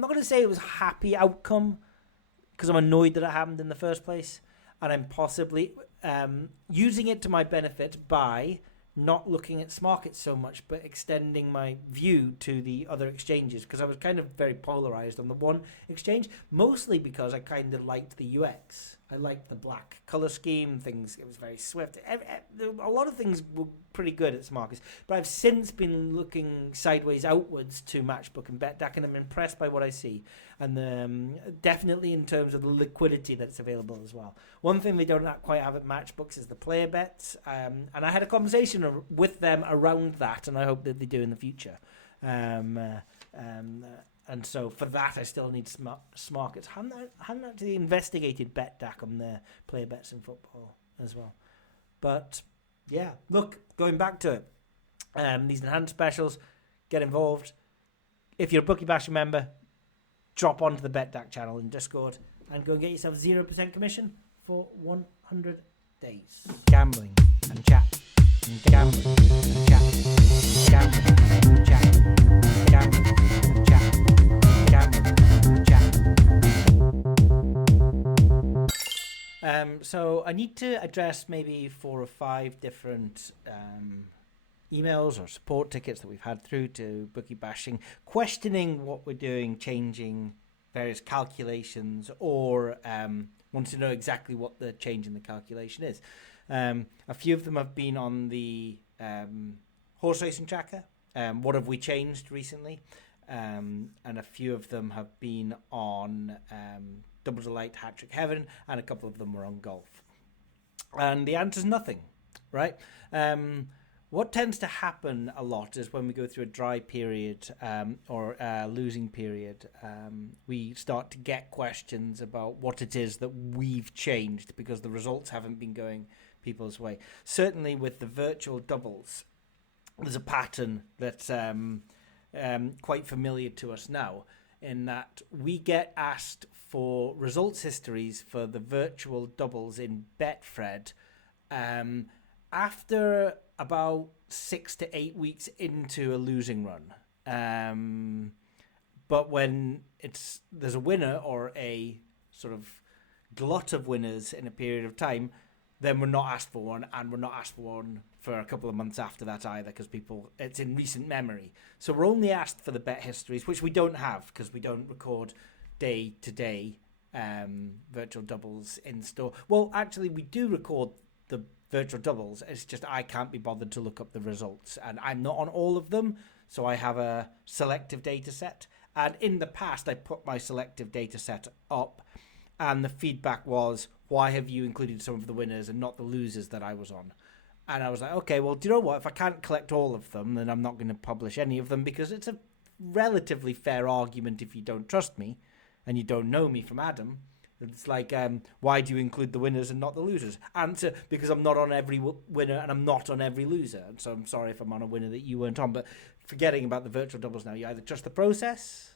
not going to say it was a happy outcome because I'm annoyed that it happened in the first place, and I'm possibly using it to my benefit by not looking at Smarkets so much, but extending my view to the other exchanges, because I was kind of very polarized on the one exchange, mostly because I kind of liked the UX. I liked the black color scheme, things, it was very swift. A lot of things were pretty good at Smarkets, but I've since been looking sideways outwards to Matchbook and Betdaq, and I'm impressed by what I see. And definitely in terms of the liquidity that's available as well. One thing they don't quite have at Matchbooks is the player bets, and I had a conversation with them around that, and I hope that they do in the future. And so for that, I still need Smarkets. I haven't actually investigated Betdaq on their player bets in football as well. But yeah, look, going back to it, these enhanced specials, get involved. If you're a Bookie Bashing member, drop onto the Betdaq channel in Discord and go and get yourself 0% commission for 100 days. Gambling and chat. And gambling and chat. Gambling and chat. Gambling and chat. Gambling and chat. So I need to address maybe 4 or 5 different emails or support tickets that we've had through to Bookie Bashing, questioning what we're doing, changing various calculations, or want to know exactly what the change in the calculation is. A few of them have been on the horse racing tracker. What have we changed recently? And a few of them have been on Double Delight, Hat Trick Heaven, and a couple of them were on golf. And the answer is nothing, right? What tends to happen a lot is when we go through a dry period or a losing period, we start to get questions about what it is that we've changed because the results haven't been going people's way. Certainly with the virtual doubles, there's a pattern that's quite familiar to us now, in that we get asked for results histories for the virtual doubles in Betfred after about 6 to 8 weeks into a losing run. But when there's a winner or a sort of glut of winners in a period of time, then we're not asked for one, and we're not asked for one for a couple of months after that either, because it's in recent memory. So we're only asked for the bet histories, which we don't have because we don't record day-to-day virtual doubles in store. Well, actually, we do record the virtual doubles. It's just I can't be bothered to look up the results, and I'm not on all of them, so I have a selective data set. And in the past, I put my selective data set up, and the feedback was, why have you included some of the winners and not the losers that I was on? And I was like, okay, well, do you know what? If I can't collect all of them, then I'm not going to publish any of them, because it's a relatively fair argument if you don't trust me and you don't know me from Adam. It's like, why do you include the winners and not the losers? Answer, because I'm not on every winner and I'm not on every loser. And so I'm sorry if I'm on a winner that you weren't on. But forgetting about the virtual doubles now, you either trust the process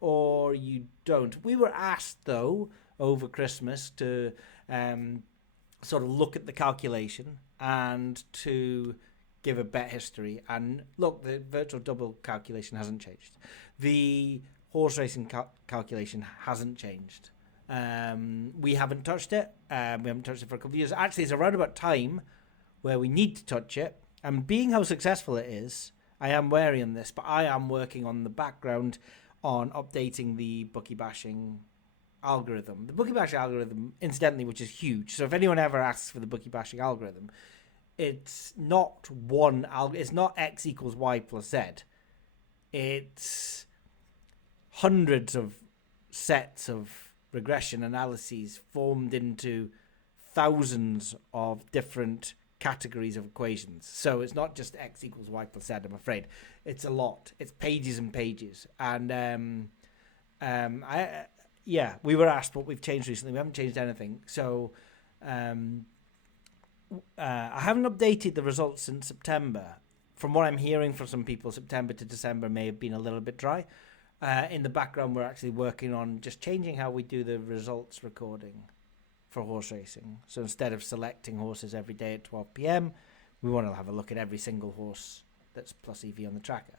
or you don't. We were asked, though, over Christmas to sort of look at the calculation and to give a bet history. And look, the virtual double calculation hasn't changed. The horse racing calculation hasn't changed. We haven't touched it. We haven't touched it for a couple of years. Actually, it's around about time where we need to touch it. And being how successful it is, I am wary on this, but I am working on the background on updating the Bookie Bashing algorithm. The Bookie Bashing algorithm, incidentally, which is huge. So if anyone ever asks for the Bookie Bashing algorithm, it's not it's not X equals Y plus Z. It's hundreds of sets of regression analyses formed into thousands of different categories of equations. So it's not just X equals Y plus Z, I'm afraid. It's a lot. It's pages and pages. And we were asked what we've changed recently. We haven't changed anything. So I haven't updated the results since September. From what I'm hearing from some people, September to December may have been a little bit dry. In the background, we're actually working on just changing how we do the results recording for horse racing. So instead of selecting horses every day at 12 p.m, we want to have a look at every single horse that's plus EV on the tracker.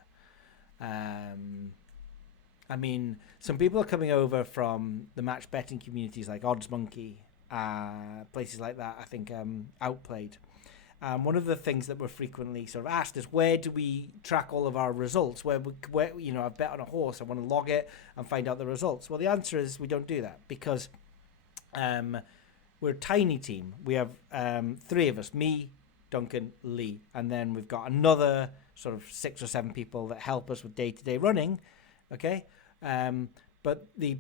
I mean, some people are coming over from the match betting communities like Odds Monkey, places like that, I think Outplayed. One of the things that we're frequently sort of asked is, where do we track all of our results? Where I've bet on a horse, I want to log it and find out the results. Well, the answer is we don't do that because we're a tiny team. We have 3 of us, me, Duncan, Lee, and then we've got another sort of 6 or 7 people that help us with day-to-day running. Okay, but the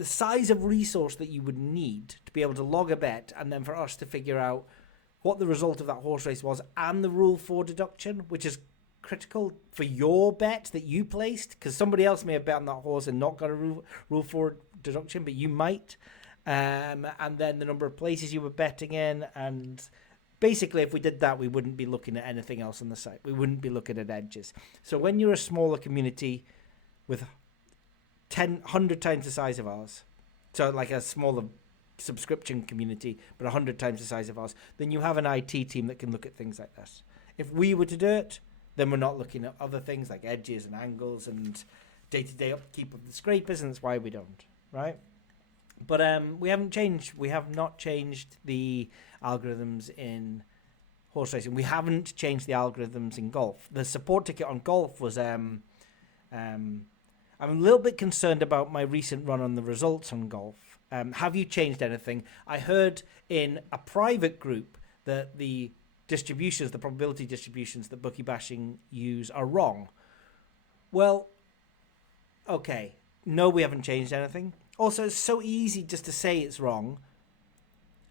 size of resource that you would need to be able to log a bet, and then for us to figure out what the result of that horse race was, and the Rule 4 deduction, which is critical for your bet that you placed, because somebody else may have bet on that horse and not got a Rule 4 deduction, but you might. And then the number of places you were betting in, and basically if we did that, we wouldn't be looking at anything else on the site. We wouldn't be looking at edges. So when you're a smaller community with 100 times the size of ours, so like a smaller subscription community, but 100 times the size of ours, then you have an IT team that can look at things like this. If we were to do it, then we're not looking at other things like edges and angles and day-to-day upkeep of the scrapers, and that's why we don't, right? But we haven't changed. We have not changed the algorithms in horse racing. We haven't changed the algorithms in golf. The support ticket on golf was I'm a little bit concerned about my recent run on the results on golf. Have you changed anything? I heard in a private group that the distributions, the probability distributions that bookie bashing use are wrong. Well, okay. No, we haven't changed anything. Also, it's so easy just to say it's wrong.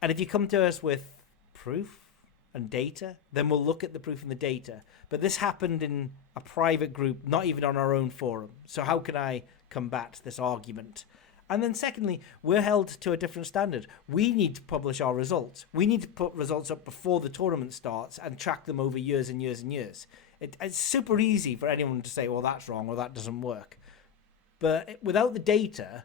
And if you come to us with proof and data, then we'll look at the proof and the data. But this happened in a private group, not even on our own forum. So how can I combat this argument? And then secondly, we're held to a different standard. We need to publish our results. We need to put results up before the tournament starts and track them over years and years and years. It's super easy for anyone to say, well, that's wrong or that doesn't work. But without the data,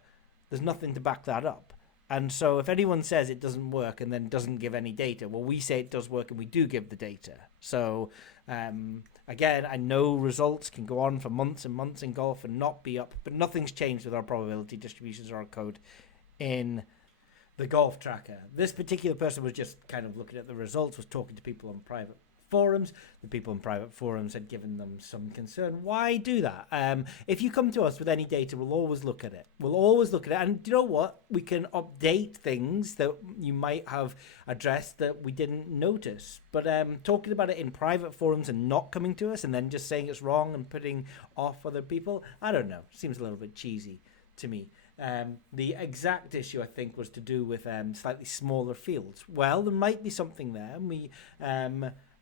there's nothing to back that up. And so if anyone says it doesn't work and then doesn't give any data, well, we say it does work and we do give the data. So, again, I know results can go on for months and months in golf and not be up, but nothing's changed with our probability distributions or our code in the golf tracker. This particular person was just kind of looking at the results, was talking to people on private forums. The people in private forums had given them some concern. Why do that? If you come to us with any data, we'll always look at it. We'll always look at it. And do you know what? We can update things that you might have addressed that we didn't notice. But talking about it in private forums and not coming to us and then just saying it's wrong and putting off other people, I don't know. Seems a little bit cheesy to me. The exact issue, I think, was to do with slightly smaller fields. Well, there might be something there.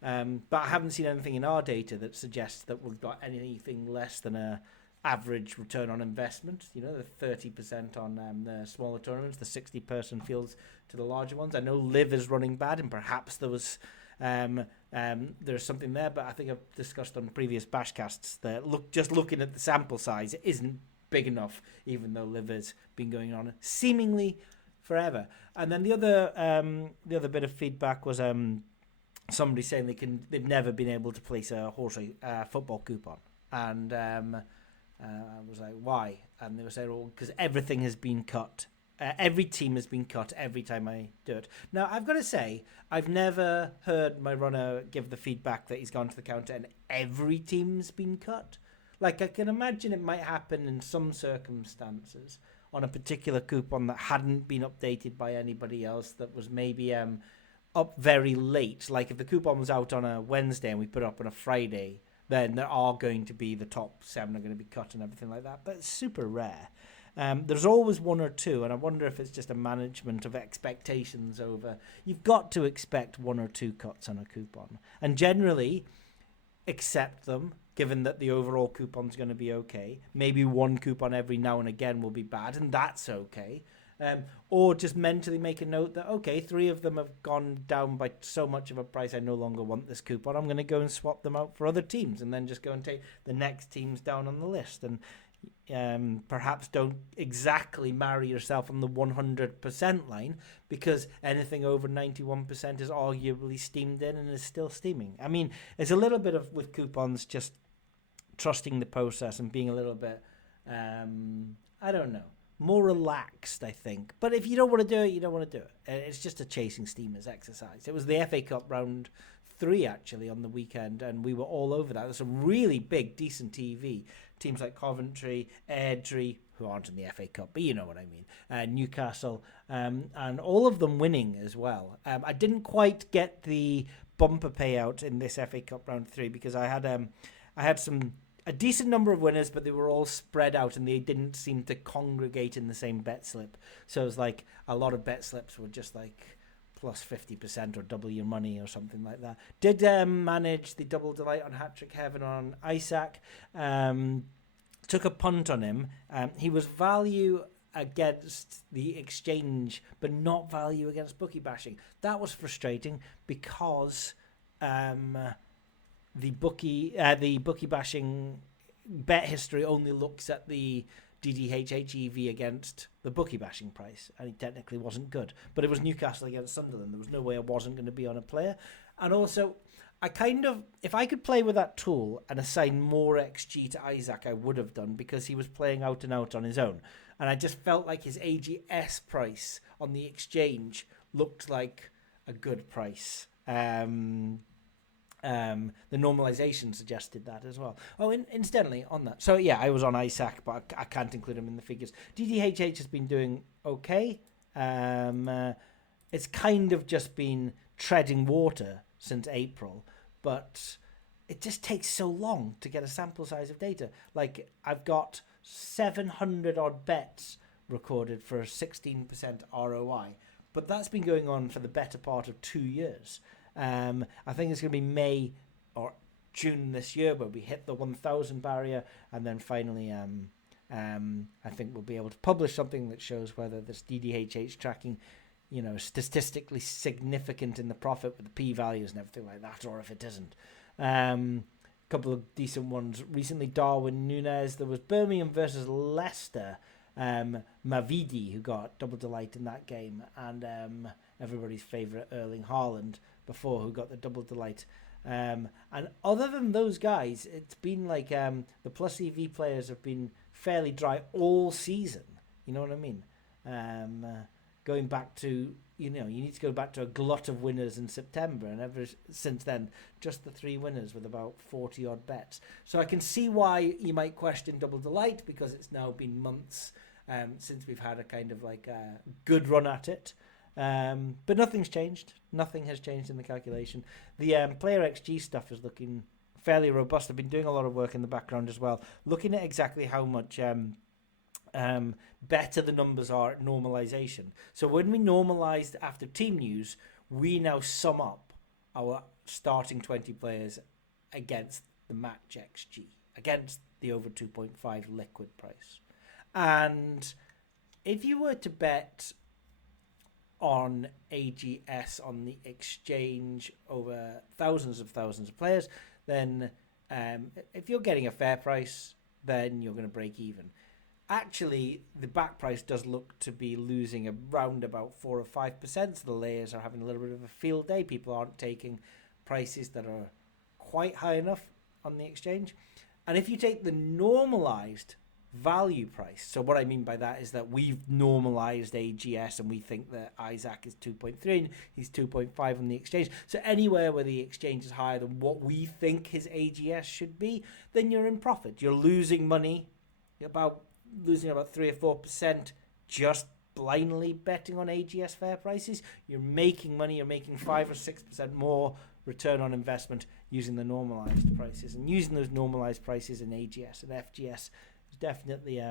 But I haven't seen anything in our data that suggests that we've got anything less than a average return on investment. You know, the 30% on the smaller tournaments, the 60-person fields to the larger ones. I know Liv is running bad, and perhaps there was there's something there. But I think I've discussed on previous BashCasts that just looking at the sample size, it isn't big enough, even though Liv has been going on seemingly forever. And then the other bit of feedback was somebody saying they've never been able to place a football coupon, and I was like, why? And they were saying, well, because everything has been cut. Every team has been cut every time I do it. Now, I've got to say, I've never heard my runner give the feedback that he's gone to the counter and every team's been cut. Like, I can imagine it might happen in some circumstances on a particular coupon that hadn't been updated by anybody else, that was maybe up very late. Like if the coupon was out on a Wednesday and we put it up on a Friday, then there are going to be the top 7 are going to be cut and everything like that. But it's super rare. There's always 1 or 2, and I wonder if it's just a management of expectations over. You've got to expect 1 or 2 cuts on a coupon, and generally accept them, given that the overall coupon's going to be okay. Maybe 1 coupon every now and again will be bad, and that's okay. or just mentally make a note that, okay, 3 of them have gone down by so much of a price, I no longer want this coupon. I'm going to go and swap them out for other teams, and then just go and take the next teams down on the list. And perhaps don't exactly marry yourself on the 100% line, because anything over 91% is arguably steamed in and is still steaming. I mean, it's a little bit of, with coupons, just trusting the process and being a little bit, I don't know, more relaxed, I think. But if you don't want to do it, you don't want to do it. It's just a chasing steamers exercise. It was the FA Cup round 3 actually on the weekend, and we were all over that. There's some really big, decent TV. Teams like Coventry, Airdrie, who aren't in the FA Cup, but you know what I mean, Newcastle, and all of them winning as well. I didn't quite get the bumper payout in this FA Cup round 3 because I had a decent number of winners, but they were all spread out and they didn't seem to congregate in the same bet slip. So it was like a lot of bet slips were just like plus 50% or double your money or something like that. Did manage the double delight on Hat-Trick Heaven on Isaac. Took a punt on him. He was value against the exchange, but not value against bookie bashing. That was frustrating because the bookie bashing bet history only looks at the DDHHEV against the bookie bashing price, and he technically wasn't good. But it was Newcastle against Sunderland. There was no way I wasn't going to be on a player. And also, if I could play with that tool and assign more XG to Isaac, I would have done, because he was playing out and out on his own. And I just felt like his AGS price on the exchange looked like a good price. The normalization suggested that as well. Oh, incidentally, on that. So, yeah, I was on Isaac, but I can't include him in the figures. DDHH has been doing okay. It's kind of just been treading water since April, but it just takes so long to get a sample size of data. Like, I've got 700 odd bets recorded for a 16% ROI, but that's been going on for the better part of 2 years. I think it's going to be May or June this year where we hit the 1,000 barrier, and then finally I think we'll be able to publish something that shows whether this DDHH tracking, statistically significant in the profit with the p-values and everything like that, or if it isn't. Couple of decent ones recently. Darwin Núñez. There was Birmingham versus Leicester. Mavidi, who got double delight in that game, and everybody's favourite Erling Haaland before, who got the double delight. And other than those guys, it's been like the plus EV players have been fairly dry all season. You know what I mean? Going back to, you need to go back to a glut of winners in September, and ever since then, just the 3 winners with about 40 odd bets. So I can see why you might question double delight, because it's now been months since we've had a kind of like a good run at it. But nothing's changed. Nothing has changed in the calculation. The player XG stuff is looking fairly robust. I've been doing a lot of work in the background as well, looking at exactly how much better the numbers are at normalization. So when we normalized after team news, we now sum up our starting 20 players against the match XG, against the over 2.5 liquid price. And if you were to bet on AGS on the exchange over thousands of players, then if you're getting a fair price, then you're going to break even. Actually, the back price does look to be losing around about 4 or 5%, so the layers are having a little bit of a field day. People aren't taking prices that are quite high enough on the exchange. And if you take the normalized value price, so what I mean by that is that we've normalized AGS and we think that Isaac is 2.3 and he's 2.5 on the exchange. So anywhere where the exchange is higher than what we think his AGS should be, then you're in profit. You're losing money, losing about 3 or 4% just blindly betting on AGS fair prices. You're making money. You're making 5 or 6% more return on investment using the normalized prices, and using those normalized prices in AGS and FGS is definitely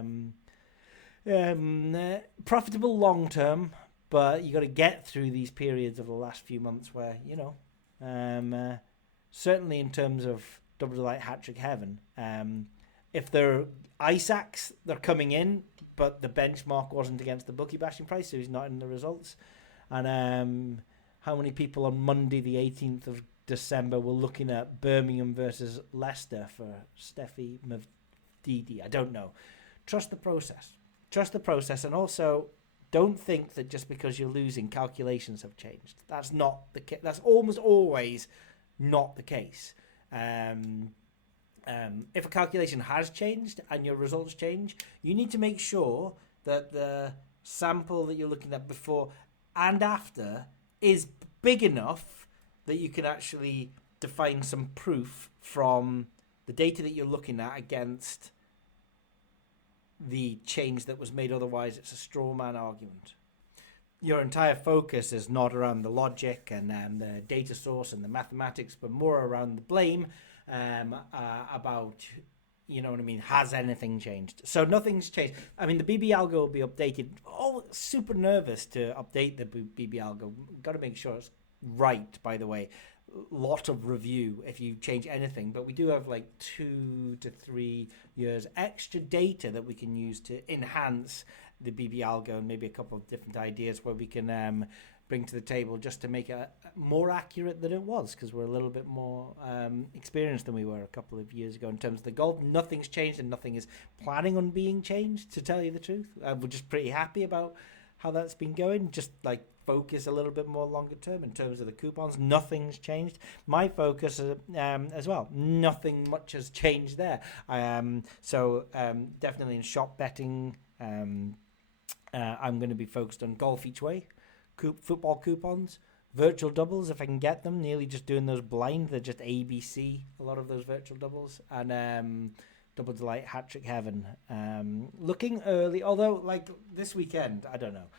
profitable long term. But you got to get through these periods of the last few months where certainly in terms of double delight hat-trick heaven. If they're Isaacs, they're coming in but the benchmark wasn't against the bookie bashing price, so he's not in the results. And how many people on Monday, the 18th of December, were looking at Birmingham versus Leicester for Steffi Mavdidi? I don't know. Trust the process. Trust the process, and also don't think that just because you're losing, calculations have changed. That's not the case. That's almost always not the case. If a calculation has changed and your results change, you need to make sure that the sample that you're looking at before and after is big enough that you can actually define some proof from the data that you're looking at against the change that was made. Otherwise, it's a straw man argument. Your entire focus is not around the logic and the data source and the mathematics, but more around the blame about, you know what I mean, has anything changed? So nothing's changed. I mean, the BB algo will be updated. Oh, super nervous to update the BB algo. Got to make sure it's right, by the way. Lot of review if you change anything, but we do have like 2 to 3 years extra data that we can use to enhance the BB algo, and maybe a couple of different ideas where we can bring to the table just to make it more accurate than it was, because we're a little bit more experienced than we were a couple of years ago in terms of the golf. Nothing's changed, and nothing is planning on being changed, to tell you the truth. We're just pretty happy about how that's been going. Just like focus a little bit more longer term in terms of the coupons. Nothing's changed. My focus as well. Nothing much has changed there. So definitely in shop betting, I'm going to be focused on golf each way, football coupons, virtual doubles if I can get them. Nearly just doing those blind. They're just ABC, a lot of those virtual doubles, and Double Delight, Hat Trick Heaven. Looking early, although like this weekend, I don't know.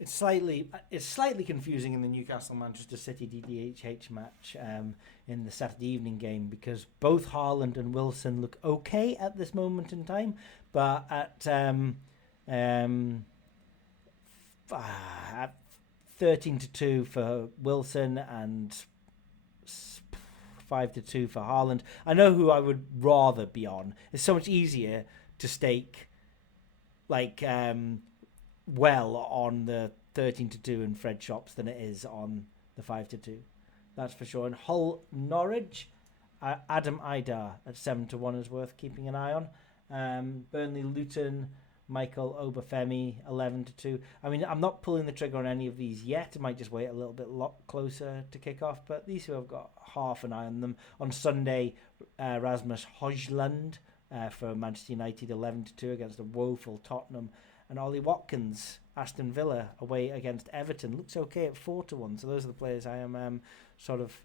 It's slightly confusing in the Newcastle-Manchester City DDHH match in the Saturday evening game, because both Haaland and Wilson look okay at this moment in time, but at 13-2 for Wilson and 5-2 for Haaland, I know who I would rather be on. It's so much easier to stake like well on the 13-2 in Fred shops than it is on the 5-2. That's for sure. And Hull Norwich, Adam Idar at 7-1 is worth keeping an eye on. Burnley Luton, Michael Obafemi 11-2. I mean, I'm not pulling the trigger on any of these yet. I might just wait a little bit closer to kick off. But these two I've got half an eye on them. On Sunday, Rasmus Højlund for Manchester United 11-2 against a woeful Tottenham. And Ollie Watkins, Aston Villa away against Everton, looks okay at 4-1. So those are the players I am sort of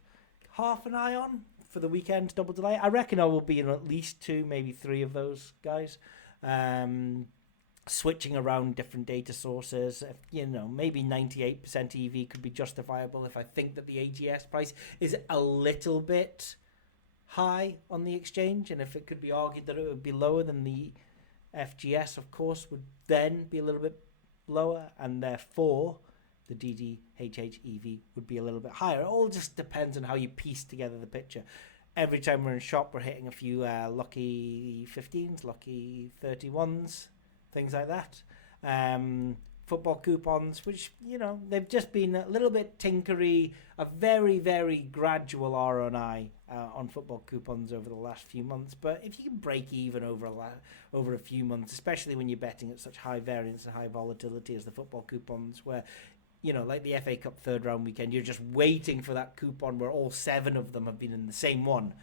half an eye on for the weekend double delay. I reckon I will be in at least 2, maybe 3 of those guys. Switching around different data sources, maybe 98% EV could be justifiable if I think that the AGS price is a little bit high on the exchange, and if it could be argued that it would be lower, than the FGS, of course, would then be a little bit lower, and therefore the DDHH EV would be a little bit higher. It all just depends on how you piece together the picture. Every time we're in shop, we're hitting a few lucky 15s, lucky 31s, things like that. Football coupons, which, they've just been a little bit tinkery, a very, very gradual ROI on football coupons over the last few months. But if you can break even over a few months, especially when you're betting at such high variance and high volatility as the football coupons, where, like the FA Cup third round weekend, you're just waiting for that coupon where all 7 of them have been in the same one.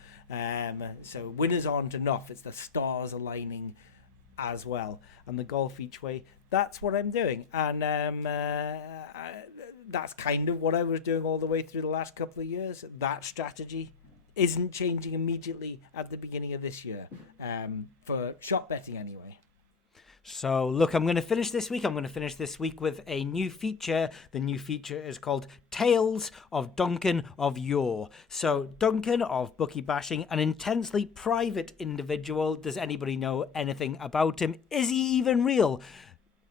So winners aren't enough. It's the stars aligning as well. And the golf each way, that's what I'm doing. And that's kind of what I was doing all the way through the last couple of years. That strategy isn't changing immediately at the beginning of this year, for shop betting anyway. So, look, I'm going to finish this week. With a new feature. The new feature is called Tales of Duncan of Yore. So, Duncan of Bookie Bashing, an intensely private individual. Does anybody know anything about him? Is he even real?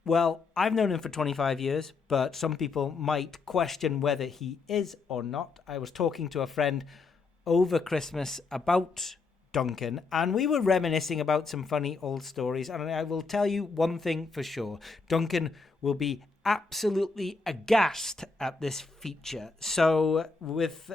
Well, I've known him for 25 years, but some people might question whether he is or not. I was talking to a friend over Christmas about Duncan, and we were reminiscing about some funny old stories, and I will tell you one thing for sure. Duncan will be absolutely aghast at this feature. So with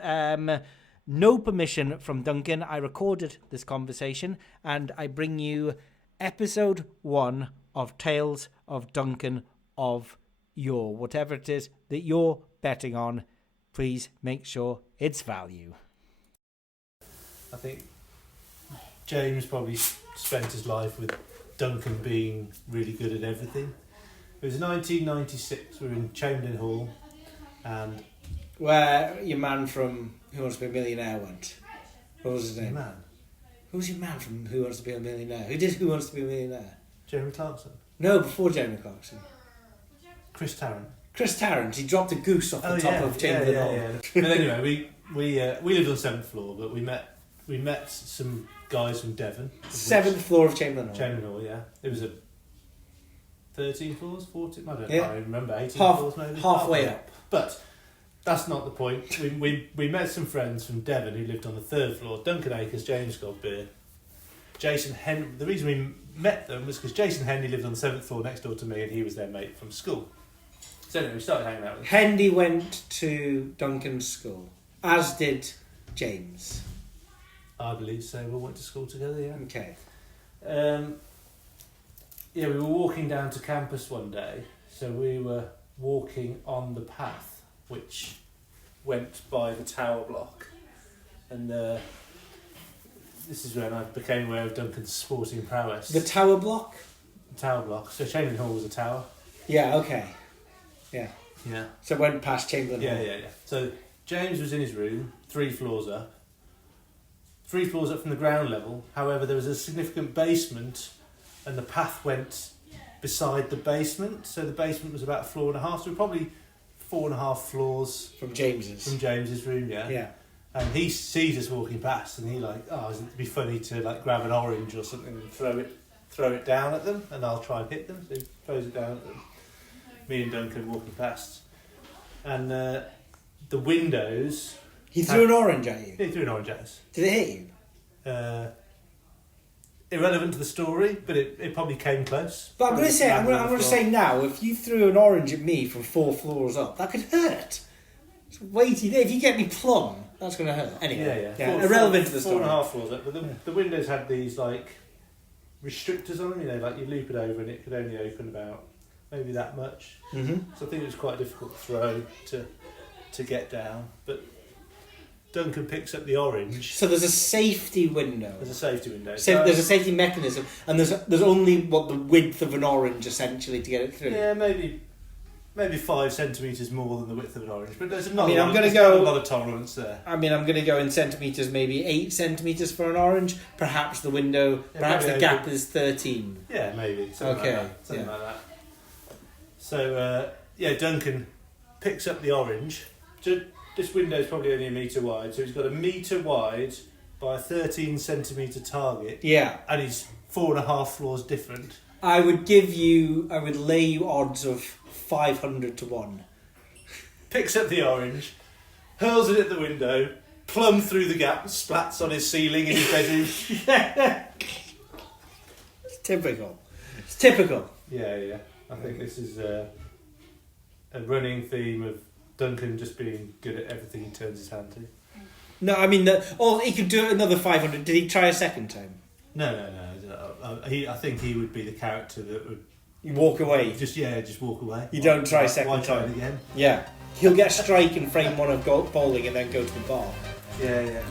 no permission from Duncan, I recorded this conversation, and I bring you episode 1 of Tales of Duncan of Yore. Whatever it is that you're betting on, please make sure it's value. I think James probably spent his life with Duncan being really good at everything. It was 1996, we were in Chamberlain Hall, and... Where your man from Who Wants to Be a Millionaire went. What was his name? Man. Who was your man from Who Wants to Be a Millionaire? Who did Who Wants to Be a Millionaire? Jeremy Clarkson. No, before Jeremy Clarkson. Chris Tarrant. Chris Tarrant. He dropped a goose off the top of Chamberlain Hall. Yeah. But anyway, we lived on the 7th floor, but we met some guys from Devon. 7th floor of Chamberlain Hall. Chamberlain Hall, yeah. It was a 13 floors, 14, I don't Yeah. know, I remember, 18 floors maybe. Halfway up. But that's not the point. We met some friends from Devon who lived on the 3rd floor. Duncan Akers, James Godbeer, Jason Henry. The reason we met them was because Jason Henry lived on the 7th floor next door to me, and he was their mate from school. So anyway, we started hanging out with them. Henry went to Duncan's school, as did James. I believe so. We went to school together, yeah. Okay. Yeah, we were walking down to campus one day, so we were walking on the path which went by the tower block, and this is when I became aware of Duncan's sporting prowess. The tower block? The tower block. So Chamberlain Hall was a tower. Yeah, okay. Yeah. Yeah. So it went past Chamberlain Hall. Yeah. So James was in his room, 3 floors up. 3 floors up from the ground level. However, there was a significant basement, and the path went beside the basement. So the basement was about a floor and a half. So we're probably 4.5 floors From James's room. Yeah. And he sees us walking past, and he it'd be funny to grab an orange or something and throw it down at them, and I'll try and hit them. So he throws it down at them. Me and Duncan walking past, and the windows. He threw an orange at you? He threw an orange at us. Did it hit you? Irrelevant to the story, but it probably came close. But I'm going to say now, if you threw an orange at me from 4 floors up, that could hurt. It's weighty. If you get me plumb, that's going to hurt. Anyway, yeah. Irrelevant to the story. 4.5 floors up, but the windows had these restrictors on them. You loop it over and it could only open about maybe that much. Mm-hmm. So I think it was quite difficult to throw to get down, but Duncan picks up the orange. So there's a safety window. There's a safety window. There's a safety mechanism, and there's only the width of an orange essentially to get it through. Yeah, maybe 5 centimetres more than the width of an orange, but there's not. I'm going to go a lot of tolerance there. I'm going to go in centimetres, maybe 8 centimetres for an orange. Perhaps the window, perhaps the gap is 13. Yeah, maybe. Something like that. So Duncan picks up the orange. This window is probably only 1 metre wide, so he's got a 1 metre wide by a 13 centimetre target. Yeah. And he's 4.5 floors different. I would lay you odds of 500 to 1. Picks up the orange, hurls it at the window, plumb through the gap, splats on his ceiling in his bedroom. It's typical. Yeah. I think this is a running theme of Duncan just being good at everything he turns his hand to. No, I mean, he could do another 500. Did he try a second time? No. I think he would be the character that would... You walk away. Just walk away. You don't try a second time. time. Try it again? Yeah. He'll get a strike in frame 1 of bowling and then go to the bar. Yeah.